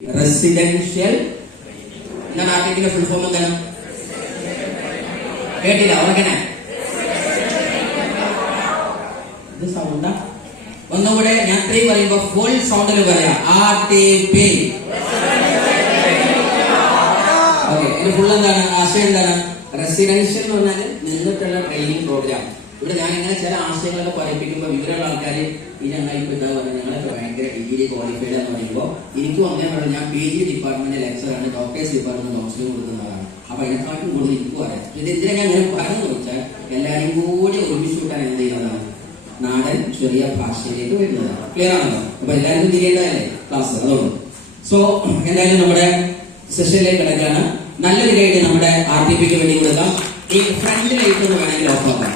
Residential എന്താണ് ആർട്ടിക്കിളിന്റെ full form എന്താണ്? കേട്ടില്ല, ഓർക്കണേ. ഇത് സൗണ്ടാ? ഒന്നുകൂടെ ഞാൻ 3 പറയുമ്പോ ഫുൾ സൗണ്ടിൽ പറയാം. RTP. ഓക്കെ, ഇത് ഫുൾ എന്താണ്? ആശയം എന്താണ്? റെസിഡൻഷ്യൽ എന്ന് പറഞ്ഞാൽ നിന്നിട്ടുള്ള ട്രെയിനിങ് പ്രോഗ്രാം. ഇവിടെ ഞാൻ ഇങ്ങനെ ചില ആശയങ്ങളൊക്കെ പഠിപ്പിക്കുമ്പോൾ വിവരമുള്ള ആൾക്കാർ ഈ ഞങ്ങളിപ്പോ എന്താ പറയുക, ഞങ്ങളൊക്കെ ഭയങ്കര ഡിഗ്രി ക്വാളിഫൈഡ് എന്ന് പറയുമ്പോൾ എനിക്ക് വന്നേ പറയുന്നത് ഞാൻ PG ഡിപ്പാർട്ട്മെന്റ് ലെക്ചറാണ്, ഡോക്ടേഴ്സ് ഡിപ്പാർട്ട്മെന്റ് കൗൺസിലിംഗ് കൊടുക്കുന്നതാണ്. അപ്പൊ അതിനെക്കാട്ടും കൂടുതൽ എനിക്ക് പറയാം. ഇതിനെ ഞാൻ അങ്ങനെ പറഞ്ഞു വെച്ചാൽ എല്ലാവരും കൂടി ഒരുമിച്ച് കൂട്ടാൻ എന്ത് ചെയ്യുന്നതാണ്? നാടൻ ചെറിയ ഭാഷയിലേക്ക് വരുന്നതാണ്. ക്ലിയർ ആണല്ലോ? അപ്പൊ എല്ലാവർക്കും തിരിയേണ്ടതല്ലേ ക്ലാസ്? അതുകൊണ്ട് സോ എന്തായാലും നമ്മുടെ സെഷനിലേക്ക് കിടക്കുകയാണ്. നല്ലൊരു ഗൈഡ് നമ്മുടെ RTPക്ക് വേണ്ടി കൊടുക്കാം. ഈ ഫ്രണ്ട് ലൈറ്റ് ഒന്ന് വേണമെങ്കിൽ ഓഫ് ആക്കാം.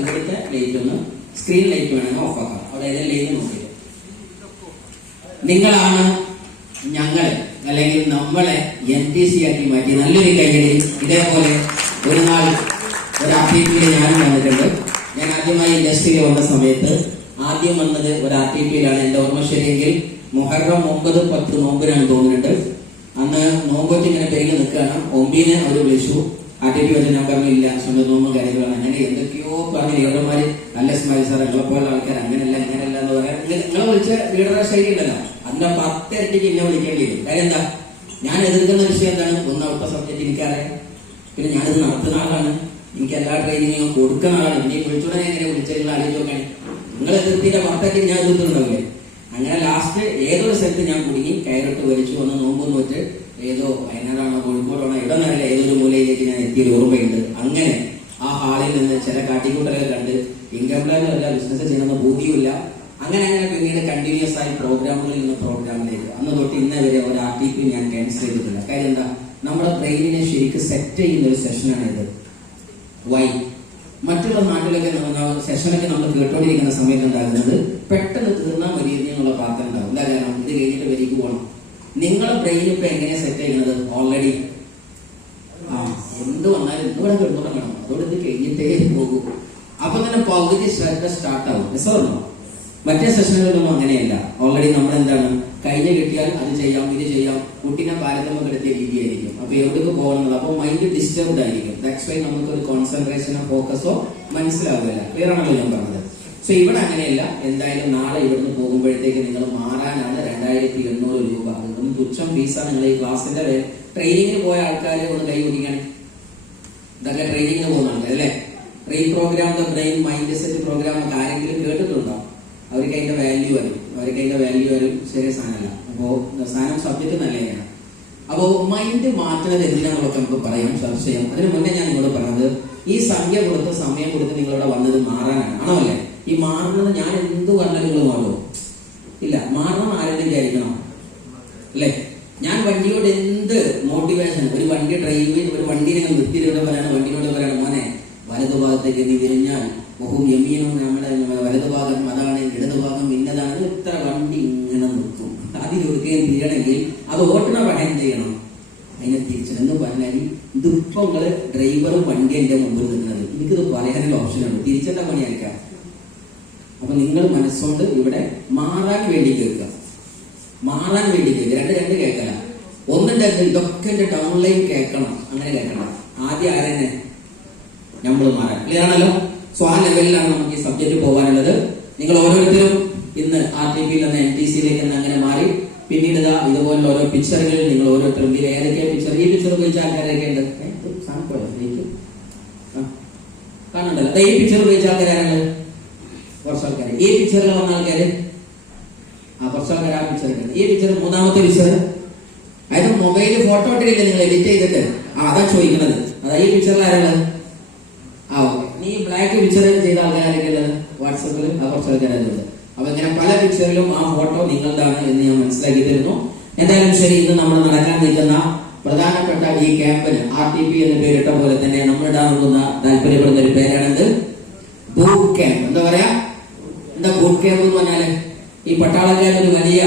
ഇവിടുത്തെ ലൈറ്റ് ഒന്ന്, സ്ക്രീൻ ലൈറ്റ് വേണമെങ്കിൽ ഓഫ് ആക്കാം. അവിടെ ഏതെങ്കിലും ലൈറ്റ് നോക്കി. നിങ്ങളാണ് ഞങ്ങളെ അല്ലെങ്കിൽ നമ്മളെ NTC ആക്കി മാറ്റി. നല്ലൊരു കൈയടി. ഇതേപോലെ ഒരു നാൾ ഒരു RTPയിൽ ഞാനും വന്നിട്ടുണ്ട്. ഞാൻ ആദ്യമായി ഇൻഡസ്ട്രിയിൽ വന്ന സമയത്ത് ആദ്യം വന്നത് ഒരു RTPയിലാണ്. എന്റെ ഓർമ്മ ശരിയെങ്കിൽ മുഹറം 9, 10 നോമ്പിനാണ് തോന്നുന്നുണ്ട്. അന്ന് നോമ്പൊക്കെ ഇങ്ങനെ പെരുങ്ങി നിൽക്കുകയാണ്. 9 അവർ വിളിച്ചു. RTP വെച്ച ഞാൻ പറഞ്ഞില്ല, സ്വന്തം നോമ്പും കാര്യങ്ങളാണ്. അങ്ങനെ എന്തൊക്കെയോ പറഞ്ഞ് ലീഡർമാര് നല്ല സ്മൈൽ സാർ, നിങ്ങളെ പോലുള്ള ആൾക്കാർ അങ്ങനെയല്ല ഇങ്ങനെയല്ല എന്ന് പറയാൻ നിങ്ങളെ വിളിച്ച ലീഡറെ ശൈലി ഉണ്ടല്ലോ, അതിന്റെ 10 ഇരട്ടിക്ക് എന്നെ വിളിക്കേണ്ടി വരും. കാര്യം എന്താ? ഞാൻ എതിർക്കുന്ന വിഷയം എന്താണ്? ഒന്ന് അവിടുത്തെ സബ്ജക്ട് എനിക്കറിയാം, പിന്നെ ഞാനിത് നടത്തുന്ന ആളാണ്, എനിക്ക് എല്ലാ ട്രെയിനിങ്ങും കൊടുക്കുന്ന ആളാണ്. ഇനി വിളിച്ചുടനെ എങ്ങനെ വിളിച്ചാൽ നിങ്ങൾ ആലോചിച്ച് നോക്കാൻ. നിങ്ങൾ എതിർത്തിന്റെ 10 ഞാൻ എതിർത്തിട്ടുണ്ടാവില്ലേ? അങ്ങനെ ലാസ്റ്റ് ഏതൊരു സ്ഥലത്ത് ഞാൻ കുടുങ്ങി കയറിട്ട് വലിച്ചു വന്ന് നോമ്പൊന്ന് വെച്ച് ഏതോ വയനാടാണോ കോഴിക്കോടാണോ ഇടന്നറിയില്ല ഏതൊരു മൂലയിലേക്ക് ഞാൻ എത്തിയൊരു ഓർമ്മയുണ്ട്. അങ്ങനെ ആ ഹാളിൽ നിന്ന് ചില കാട്ടിക്കൂട്ടലൊക്കെ കണ്ട് ഇൻകം പ്ലാനും അല്ല, ബിസിനസ് ചെയ്യണമെന്ന് ബോധ്യമില്ല. അങ്ങനെ പിന്നീട് കണ്ടിന്യൂസ് ആയി പ്രോഗ്രാമുകളിൽ നിന്ന് പ്രോഗ്രാമിലേക്ക് അന്ന് തൊട്ട് ഇന്നേ വരെ ഒരു RTP ഞാൻ ക്യാൻസൽ ചെയ്തിട്ടില്ല. കാര്യം എന്താ? നമ്മുടെ ബ്രെയിനിനെ ശരിക്കും സെറ്റ് ചെയ്യുന്ന ഒരു സെഷനാണ് ഇത്. വൈ? മറ്റുള്ള നാട്ടിലൊക്കെ സെഷനൊക്കെ നമ്മൾ കേട്ടോണ്ടിരിക്കുന്ന സമയത്ത് ഉണ്ടാകുന്നത് പെട്ടെന്ന് തീർന്നാൽ മതി എന്നുള്ള പ്രാർത്ഥന ഉണ്ടാവും. എന്താ കാരണം? ഇത് കഴിഞ്ഞിട്ട് വരിക പോകണം. നിങ്ങളെ ബ്രെയിൻ ഇപ്പൊ എങ്ങനെയാ സെറ്റ് ചെയ്യുന്നത്? ഓൾറെഡി എന്ത് വന്നാലും ഇന്നിവിടെ കിടന്നുറങ്ങണം, അതോടെ ഇത് കഴിഞ്ഞിട്ടേ പോകും. അപ്പൊ തന്നെ പകുതി ശ്രദ്ധ സ്റ്റാർട്ട് ആവും. രസമാണോ? മറ്റേ സെഷനുകളിലൊന്നും അങ്ങനെയല്ല. ഓൾറെഡി നമ്മളെന്താണ്, കഴിഞ്ഞ് കിട്ടിയാൽ അത് ചെയ്യാം, ഇത് ചെയ്യാം, കുട്ടീനെ പാരതമ്യം കിടത്തിയ രീതിയായിരിക്കും. അപ്പൊ എവിടേക്ക് പോകണമെന്നത്, അപ്പൊ മൈൻഡ് ഡിസ്റ്റർബ്ഡ് ആയിരിക്കും. ദാറ്റ്സ് വൈ നമുക്കൊരു കോൺസെൻട്രേഷനോ ഫോക്കസോ മനസ്സിലാവില്ല. ക്ലിയർ ആണല്ലോ ഞാൻ പറഞ്ഞത്? സോ ഇവിടെ അങ്ങനെയല്ല. എന്തായാലും നാളെ ഇവിടുന്ന് പോകുമ്പോഴത്തേക്ക് നിങ്ങൾ മാറാനാണ് 2800 രൂപ. അതൊന്നും തുച്ഛം ഫീസാണ്. നിങ്ങൾ ഈ ക്ലാസിന്റെ ട്രെയിനിങ്ങിന് പോയ ആൾക്കാരെ ഒന്ന് കൈ കുടിക്കാണ്. ഇതൊക്കെ ട്രെയിനിങ്ങിന് പോകുന്ന ആൾക്കാർ അല്ലേ? Reprogram, brain mind set program ഒക്കെ ആരെങ്കിലും കേട്ടിട്ടുണ്ടോ? അവർക്ക് അതിന്റെ വാല്യൂ വരും. ചെറിയ സാധനമല്ല. അപ്പോ സാധനം സബ്ജക്ട് നല്ലതാണ്. അപ്പോ മൈൻഡ് മാറ്റുന്നത് എന്തിനാണെന്നൊക്കെ നമുക്ക് പറയാം, ചർച്ച ചെയ്യാം. അതിന് മുന്നേ ഞാൻ നിങ്ങളോട് പറഞ്ഞത്, ഈ സംഖ്യ കൊടുത്ത് സമയം കൊടുത്ത് നിങ്ങളിവിടെ വന്നത് മാറാനാണ്. ആണോ അല്ലേ? ഈ മാറുന്നത് ഞാൻ എന്ത് പറഞ്ഞാൽ നിങ്ങൾ മാറുമോ? ഇല്ല. മാറണം ആരുടെ വിചാരിക്കണം അല്ലേ? ഞാൻ വണ്ടിയോട് എന്ത് മോട്ടിവേഷൻ, ഒരു വണ്ടി ഡ്രൈവ്, ഒരു വണ്ടി നിങ്ങൾ നിർത്തിയിലൂടെ പറയാണ്, വണ്ടിയോട് പറയാണ്, മോനെ വലതുഭാഗത്തേക്ക് നീ വിരിഞ്ഞാൽ മുഖം യമീനും, നമ്മുടെ വലതുഭാഗം അതാണ്, ഇടതുഭാഗം ഇന്നതാണ്. ഇത്ര വണ്ടി ഇങ്ങനെ നിർത്തും. അതിലൊടുക്കുകയും തിരിയണമെങ്കിൽ അത് ഓട്ടണ പണി എന്ത് ചെയ്യണം? അതിനെ തിരിച്ചെന്ന് പറഞ്ഞാൽ ഇതിപ്പോ നിങ്ങള് ഡ്രൈവറും വണ്ടി എന്റെ മുമ്പിൽ നിൽക്കുന്നത്, എനിക്കിത് പറയാനുള്ള ഓപ്ഷനുണ്ട്. തിരിച്ചെന്താ പണിയായിരിക്കാം. അപ്പൊ നിങ്ങൾ മനസ്സുകൊണ്ട് ഇവിടെ മാറാൻ വേണ്ടി കേൾക്കുക. രണ്ട് കേൾക്കല. ഒന്നിന്റെ ഇതൊക്കെ എന്റെ ഡൗൺലൈൻ കേൾക്കണം. അങ്ങനെ കേൾക്കണം. ആദ്യം ആരെന്നെ നമ്മൾ മാറാൻ. ക്ലിയർ ആണല്ലോ? സോ ആ ലെവലിലാണ് നമുക്ക് ഈ സബ്ജക്ട് പോകാനുള്ളത്. നിങ്ങൾ ഓരോരുത്തരും ഇന്ന് RTPയിൽ നിന്ന് NTCയിലേക്ക് അങ്ങനെ മാറി. പിന്നീട് ഇതുപോലുള്ള ഓരോ പിക്ചറുകളിൽ നിങ്ങൾ ഓരോരുത്തരും ഇതിൽ ഏതൊക്കെ പിക്ചർ, ഈ പിക്ചർ ഉപയോഗിച്ച ആൾക്കാരൊക്കെ ഉണ്ട് കാണുന്നുണ്ടല്ലോ. ഈ പിക്ചർ ഉപയോഗിച്ച ആൾക്കാരാണ് കുറച്ച് ആൾക്കാർ. ഈ പിക്ചറിൽ വന്ന ആൾക്കാര് കുറച്ച് ആൾക്കാർ ആ പിക്ചർ. ഈ പിക്ചർ മൂന്നാമത്തെ പിക്ചർ, അതായത് മൊബൈൽ ഫോട്ടോ ഇട്ടില്ലേ നിങ്ങൾ എഡിറ്റ് ചെയ്തിട്ട്, അതാ ചോദിക്കുന്നത്. അതാ ഈ പിക്ചറിൽ ആരാണ്? ഓക്കെ. നീ ബ്ലാക്ക് പിക്ചർ ചെയ്ത ആൾക്കാരൊക്കെ ഉള്ളത് വാട്സപ്പിൽ കുറച്ച് ആൾക്കാരുണ്ട്. അപ്പൊ ഇങ്ങനെ പല പിക്ചറിലും ആ ഫോട്ടോ നിങ്ങളുടെയാണ് എന്ന് ഞാൻ മനസ്സിലാക്കി തരുന്നു. എന്തായാലും ശരി, ഇന്ന് നമ്മൾ നടക്കാൻ നിൽക്കുന്ന പ്രധാനപ്പെട്ട ഈ ക്യാമ്പിന് RTP എന്ന് പേരിട്ട പോലെ തന്നെ നമ്മൾ ഇടാൻ പോകുന്ന താല്പര്യപ്പെടുന്ന ഒരു പേരാണിത്, ബൂട്ട് ക്യാമ്പ്. എന്താ പറയാ? എന്താ ബൂട്ട് ക്യാമ്പ് എന്ന് പറഞ്ഞാല്? ഈ പട്ടാളക്കാർ ഒരു വലിയ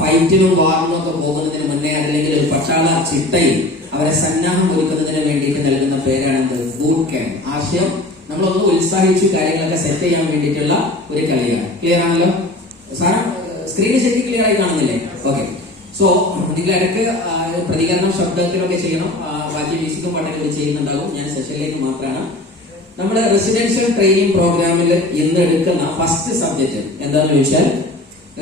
ഫൈറ്റിനും വാറിനും ഒക്കെ പോകുന്നതിന് മുന്നേ, അല്ലെങ്കിൽ ഒരു പട്ടാള ചിട്ടയിൽ അവരെ സന്നാഹം ഒരുക്കുന്നതിന് വേണ്ടിയിട്ട് നൽകുന്ന പേരാണിത്, ബൂട്ട് ക്യാമ്പ്. ആശയം നമ്മളൊന്ന് ഉത്സാഹിച്ച് കാര്യങ്ങളൊക്കെ സെറ്റ് ചെയ്യാൻ വേണ്ടിയിട്ടുള്ള ഒരു കളിയാണ്. ക്ലിയർ ആണല്ലോ? സാധനം സ്ക്രീനിൽ ശരിക്കും ക്ലിയർ ആയി കാണുന്നില്ലേ? ഓക്കെ. സോ നിങ്ങൾ ഇടയ്ക്ക് പ്രതികരണം ശബ്ദത്തിലൊക്കെ ചെയ്യണം. ബാക്കി മ്യൂസിക്കും പാട്ടൊക്കെ ചെയ്യുന്നുണ്ടാവും. ഞാൻ സെഷനിലേക്ക് മാത്രമാണ്. നമ്മുടെ റെസിഡൻഷ്യൽ ട്രെയിനിങ് പ്രോഗ്രാമിൽ ഇന്ന് എടുക്കുന്ന ഫസ്റ്റ് സബ്ജക്ട് എന്താണെന്ന് ചോദിച്ചാൽ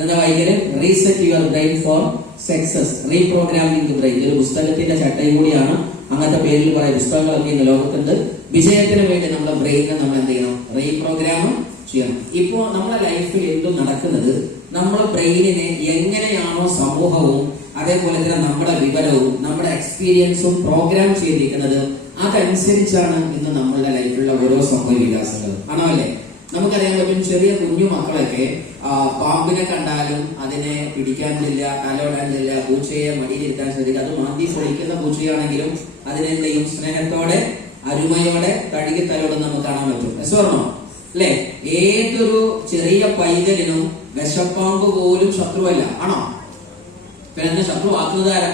എന്താ വായിക്കല്? Reset your brain for success, reprogramming the brain. ഒരു പുസ്തകത്തിന്റെ ചട്ടയും കൂടിയാണ്. അങ്ങനത്തെ പേരിൽ കുറെ പുസ്തകങ്ങളൊക്കെ ഇന്ന് ലോകത്തുണ്ട്. വിജയത്തിന് വേണ്ടി നമ്മുടെ ബ്രെയിനെ നമ്മൾ എന്ത് ചെയ്യണം? റീപ്രോഗ്രാം ചെയ്യണം. ഇപ്പോ നമ്മുടെ ലൈഫിൽ എന്തും നടക്കുന്നത് നമ്മുടെ ബ്രെയിനിനെ എങ്ങനെയാണോ സമൂഹവും അതേപോലെ തന്നെ നമ്മുടെ വിവരവും നമ്മുടെ എക്സ്പീരിയൻസും പ്രോഗ്രാം ചെയ്തിരിക്കുന്നത് അതനുസരിച്ചാണ് ഇന്ന് നമ്മളുടെ ലൈഫിലുള്ള ഓരോ സംഭവ വികാസങ്ങളും. ആണോ അല്ലേ? നമുക്കറിയാൻ പറ്റും, ചെറിയ കുഞ്ഞു മക്കളൊക്കെ പാമ്പിനെ കണ്ടാലും അതിനെ പിടിക്കാനില്ല, തലോടാനില്ല, പൂച്ചയെ മടിയിലിരുത്താൻ ശ്രദ്ധിക്കുക. അത് മാന്തി പൊളിക്കുന്ന പൂച്ചയാണെങ്കിലും അതിനെന്ത് ചെയ്യും? സ്നേഹത്തോടെ അരുമയോടെ തഴുകി തലോടും നമുക്ക് കാണാൻ പറ്റും. രസമാണോ അല്ലെ? ഏതൊരു ചെറിയ പൈതലിനും വിഷപ്പാമ്പ് പോലും ശത്രുവല്ല. ആണോ? പിന്നെ ശത്രു ആക്കുന്നത് ആരാ?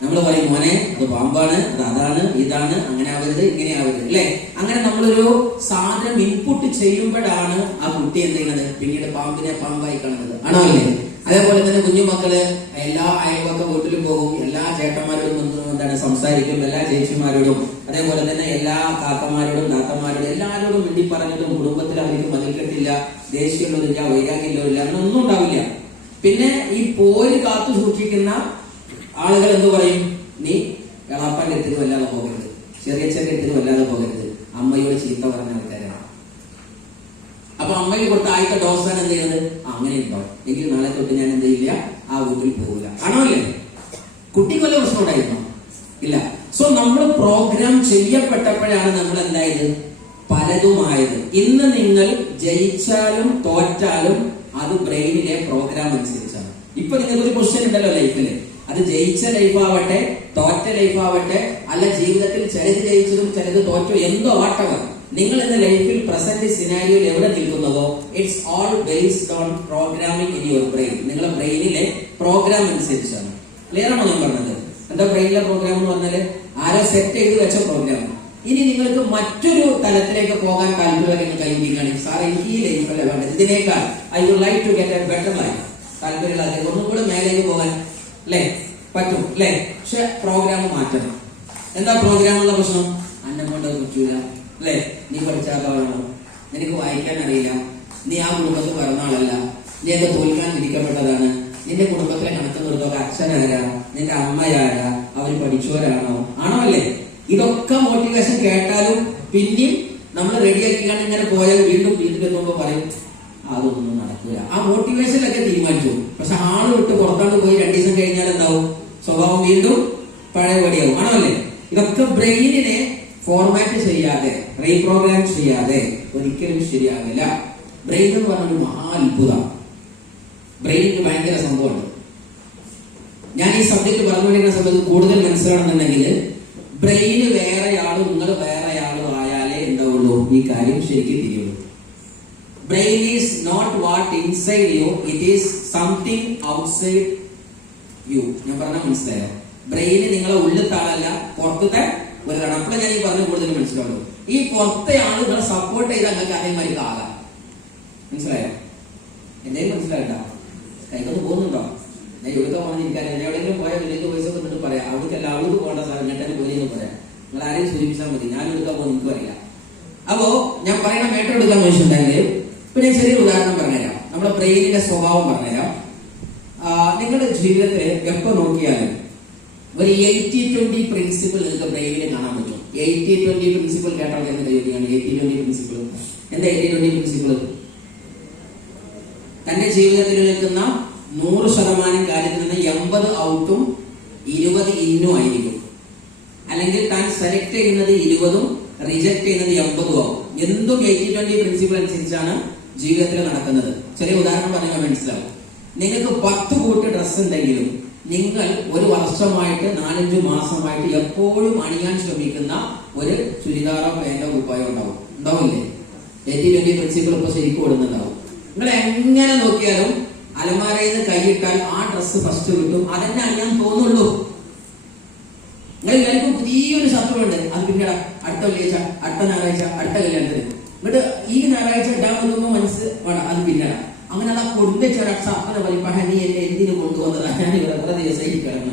നമ്മൾ പറയും, മോനെ അത് പാമ്പാണ്, അത് അതാണ്, ഇതാണ്, അങ്ങനെ ആവരുത്, ഇങ്ങനെ ആവരുത് അല്ലെ? അങ്ങനെ നമ്മളൊരു സാധനം ഇൻപുട്ട് ചെയ്യുമ്പോഴാണ് ആ കുട്ടി എന്ത് ചെയ്യുന്നത്? പിന്നീട് പാമ്പിനെ പാമ്പായി കാണുന്നത്. ആണോ അല്ലേ? അതേപോലെ തന്നെ കുഞ്ഞുമക്കള് എല്ലാ അയൽവക്ക വീട്ടിലും പോകും, എല്ലാ ചേട്ടന്മാരോടും എന്താണ് സംസാരിക്കും, എല്ലാ ചേച്ചിമാരോടും, അതേപോലെ തന്നെ എല്ലാ കാക്കമാരോടും താത്തമാരോടും എല്ലാവരോടും വേണ്ടി പറഞ്ഞതും കുടുംബത്തിൽ അവർക്ക് മതിൽക്കെട്ടില്ല, ദേഷ്യമുള്ളതില്ല, വൈരാഗ്യമില്ല, അങ്ങനെ ഒന്നും ഉണ്ടാവില്ല. പിന്നെ ഈ പോര് കാത്തു സൂക്ഷിക്കുന്ന ആളുകൾ എന്ത് പറയും? നീ എളാപ്പാന്റെ അടുത്തിന് വല്ലാതെ പോകരുത്, ചെറിയച്ഛന്റെ അടുത്തിന് വല്ലാതെ പോകരുത്, അമ്മയോട് ചീത്ത പറഞ്ഞ ആൾക്കാരാണ്. അപ്പൊ അമ്മയ്ക്ക് കൊടുത്ത ആദ്യത്തെ ഡോസാണ് എന്ത് ചെയ്യുന്നത്? അങ്ങനെ ഉണ്ടോ എങ്കിൽ നാളെ തൊട്ട് ഞാൻ എന്ത് ചെയ്യില്ല, ആ വീട്ടിൽ പോകില്ല. ആണോ അല്ലേ? കുട്ടിക്ക് വല്ല പ്രശ്നം ഉണ്ടായിരുന്നോ? ഇല്ല. സോ നമ്മൾ പ്രോഗ്രാം ചെയ്യപ്പെട്ടപ്പോഴാണ് നമ്മൾ എന്തായത്? പലതുമായത്. ഇന്ന് നിങ്ങൾ ജയിച്ചാലും തോറ്റാലും അത് ബ്രെയിനിലെ പ്രോഗ്രാം അനുസരിച്ചാണ്. ഇപ്പൊ നിങ്ങൾക്കൊരു ക്വസ്റ്റ്യൻ ഉണ്ടല്ലോ ലൈഫില്, അത് ജയിച്ച ലൈഫാവട്ടെ തോറ്റ ലൈഫാവട്ടെ, അല്ല ജീവിതത്തിൽ ചിലത് ജയിച്ചതും ചിലത് തോറ്റോ എന്തോ ആട്ടവർ, നിങ്ങൾ ഇന്ന് ലൈഫിൽ പ്രസന്റ് സിനാരിയോയിൽ എവിടെ നിൽക്കുന്നതോ it's all based on programming in your brain. നിങ്ങളുടെ ബ്രെയിനിലെ പ്രോഗ്രാം അനുസരിച്ചാണ്. ക്ലിയർ ആണോ ഞാൻ പറഞ്ഞത്? എന്താ ബ്രെയിനിലെ പ്രോഗ്രാം എന്ന് പറഞ്ഞാല് ആരോ സെറ്റ് ചെയ്ത് വെച്ച പ്രോഗ്രാം. ഇനി നിങ്ങൾക്ക് മറ്റൊരു തലത്തിലേക്ക് പോകാൻ താല്പര്യം കഴിയുകയാണെങ്കിൽ, സാർ എനിക്ക് ഈ ലൈഫല്ല വേണ്ടത്, ഇതിനേക്കാൾ I would like to get a better life, താല്പര്യമുള്ള ഒന്നും കൂടെ മേലേക്ക് പോകാൻ അല്ലേ പറ്റും അല്ലേ? പക്ഷെ പ്രോഗ്രാം മാറ്റണം. എന്താ പ്രോഗ്രാമുള്ള പ്രശ്നം? അന്നെ കൊണ്ട് പറ്റൂല അല്ലേ? നീ പഠിച്ചാളാണോ? നിനക്ക് വായിക്കാൻ അറിയില്ല, നീ ആ കുടുംബത്തിൽ പിറന്ന ആളല്ല, നീ ഒക്കെ തോൽക്കാൻ വിധിക്കപ്പെട്ടതാണ്, നിന്റെ കുടുംബത്തിലെ കണക്ക് നിർത്തുക അച്ഛനാരാ, നിന്റെ അമ്മയാരാ, അവര് പഠിച്ചവരാണോ? ആണോ അല്ലേ? ഇതൊക്കെ മോട്ടിവേഷൻ കേട്ടാലും പിന്നെയും നമ്മൾ റെഡിയാക്കിയാണ് ഇങ്ങനെ പോയാൽ വീണ്ടും വീട്ടിലെത്തുമ്പോ പറയും അതൊന്നും നടക്കൂല. ആ മോട്ടിവേഷനൊക്കെ തീരുമാനിച്ചു, പക്ഷെ ആള് വിട്ട് പുറത്തോട്ട് പോയി 2 ദിവസം കഴിഞ്ഞാൽ എന്താവും? സ്വഭാവം വീണ്ടും പഴയപടിയാവും. ആണോ അല്ലേ? ഇതൊക്കെ ബ്രെയിനിനെ ഫോർമാറ്റ് ചെയ്യാതെ റീപ്രോഗ്രാം ചെയ്യാതെ ഒരിക്കലും ശരിയാകില്ല. ബ്രെയിൻ എന്ന് പറഞ്ഞൊരു മഹാ അത്ഭുതം. ബ്രെയിനിന് ഭയങ്കര സംഭവമുണ്ട്. ഞാൻ ഈ സബ്ജക്ട് പറഞ്ഞുകൊണ്ടിരിക്കുന്ന സമയത്ത് കൂടുതൽ മനസ്സിലാണെന്നുണ്ടെങ്കിൽ ബ്രെയിന് വേറെയാളും നിങ്ങൾ വേറെയാളും ആയാലേ എന്താവുള്ളൂ ഈ കാര്യം ശരിക്കും തിരിയുള്ളൂ. Brain is not what inside you, it is something outside you. ഞാൻ പറഞ്ഞ മനസ്സിലായോ? ബ്രെയിന് നിങ്ങളെ ഉള്ളിലത്തെ ആളല്ല, പുറത്തത്തെ ഒരാളാണ്. അപ്പോഴേ ഞാൻ ഈ പറഞ്ഞ കൂടുതൽ മനസ്സിലാവുള്ളൂ. ഈ പുറത്തെ ആളുകൾ സപ്പോർട്ട് ചെയ്താൽ നിങ്ങൾക്ക് അതേമാതിരി ആകാം. മനസ്സിലായോ? എന്തെങ്കിലും മനസ്സിലായിട്ടാ? കൈകൊണ്ട് പോകുന്നുണ്ടോ? ഞാൻ എവിടെ പോകാനിരിക്കാൻ എവിടെയെങ്കിലും പോയാൽ വലിയ പൈസ കൊണ്ടിട്ട് പറയാം, അവിടേക്കല്ല അവൾക്ക് പോകേണ്ട സാർ ഇങ്ങോട്ടേ പോയി എന്ന് പറയാം. നിങ്ങൾ ആരെയും സൂചിപ്പിച്ചാൽ മതി, ഞാൻ എടുക്കാൻ പോകുന്ന എനിക്ക് അറിയില്ല. അപ്പോ ഞാൻ പറയുന്ന മേട്ടം എടുക്കാൻ ചോദിച്ചിട്ടുണ്ടെങ്കിൽ ഇപ്പൊ ഞാൻ ചെറിയൊരു ഉദാഹരണം പറഞ്ഞുതരാം. നമ്മുടെ ബ്രെയിനിന്റെ സ്വഭാവം പറഞ്ഞുതരാം. നിങ്ങളുടെ ജീവിതത്തിൽ എപ്പോ നോക്കിയാലും ഒരു 80-20 പ്രിൻസിപ്പിൾ നിങ്ങൾക്ക് ബ്രെയിനിൽ കാണാൻ പറ്റും. 80-20 പ്രിൻസിപ്പിൾ കേട്ടാൽ എന്ന് ചോദിക്കുകയാണ്. 80-20 പ്രിൻസിപ്പിൾ എന്താ? 80-20 പ്രിൻസിപ്പിൾ തന്റെ ജീവിതത്തിൽ നിൽക്കുന്ന 100% കാര്യത്തിൽ നിന്ന് 80 ഔട്ടും 20 ഇന്നും ആയിരിക്കും. അല്ലെങ്കിൽ താൻ സെലക്ട് ചെയ്യുന്നത് 20ഉം റിജക്ട് ചെയ്യുന്നത് 80ഉം ആവും. എന്തും 80-20 പ്രിൻസിപ്പിൾ അനുസരിച്ചാണ് ജീവിതത്തിൽ നടക്കുന്നത്. ചെറിയ ഉദാഹരണം പറഞ്ഞാൽ മനസ്സിലാവും. നിങ്ങൾക്ക് 10 കൂട്ട് ഡ്രസ് ഉണ്ടെങ്കിലും നിങ്ങൾ ഒരു വർഷമായിട്ട് 4-5 മാസമായിട്ട് എപ്പോഴും അണിയാൻ ശ്രമിക്കുന്ന ഒരു ചുരിദാറോ പാന്റോ കുപ്പായോ ഉണ്ടാവില്ലേ? 80-20 പ്രിൻസിപ്പിൾ ഇപ്പൊ ശരിക്കും ഓടുന്നുണ്ടാവും. നിങ്ങൾ എങ്ങനെ നോക്കിയാലും അലമാരയിൽ നിന്ന് കൈയിട്ടാൽ ആ ഡ്രസ്സ് ഫസ്റ്റ് കിട്ടും, അതെന്നെ അണിയാൻ തോന്നുള്ളൂ. നിങ്ങൾ എല്ലാവർക്കും പുതിയൊരു ശത്രുണ്ട്, അത് പിന്നീട് അടുത്ത വെള്ളിയാഴ്ച, അടുത്ത ഞായറാഴ്ച, അടുത്ത കല്യാണത്തിന്, എന്നിട്ട് ഈ ഞായറാഴ്ച ഇടാൻ നോക്കുമ്പോൾ മനസ്സ് വേണം, അത് പിന്നീട് അങ്ങനെ ആ കൊണ്ടുവച്ച അപ്പനെ വലിപ്പ നീ എന്നെ എന്തിനു കൊണ്ടുവന്നതാ, ഞാൻ ഇവിടെ കുറെ ദിവസം കിടക്കണം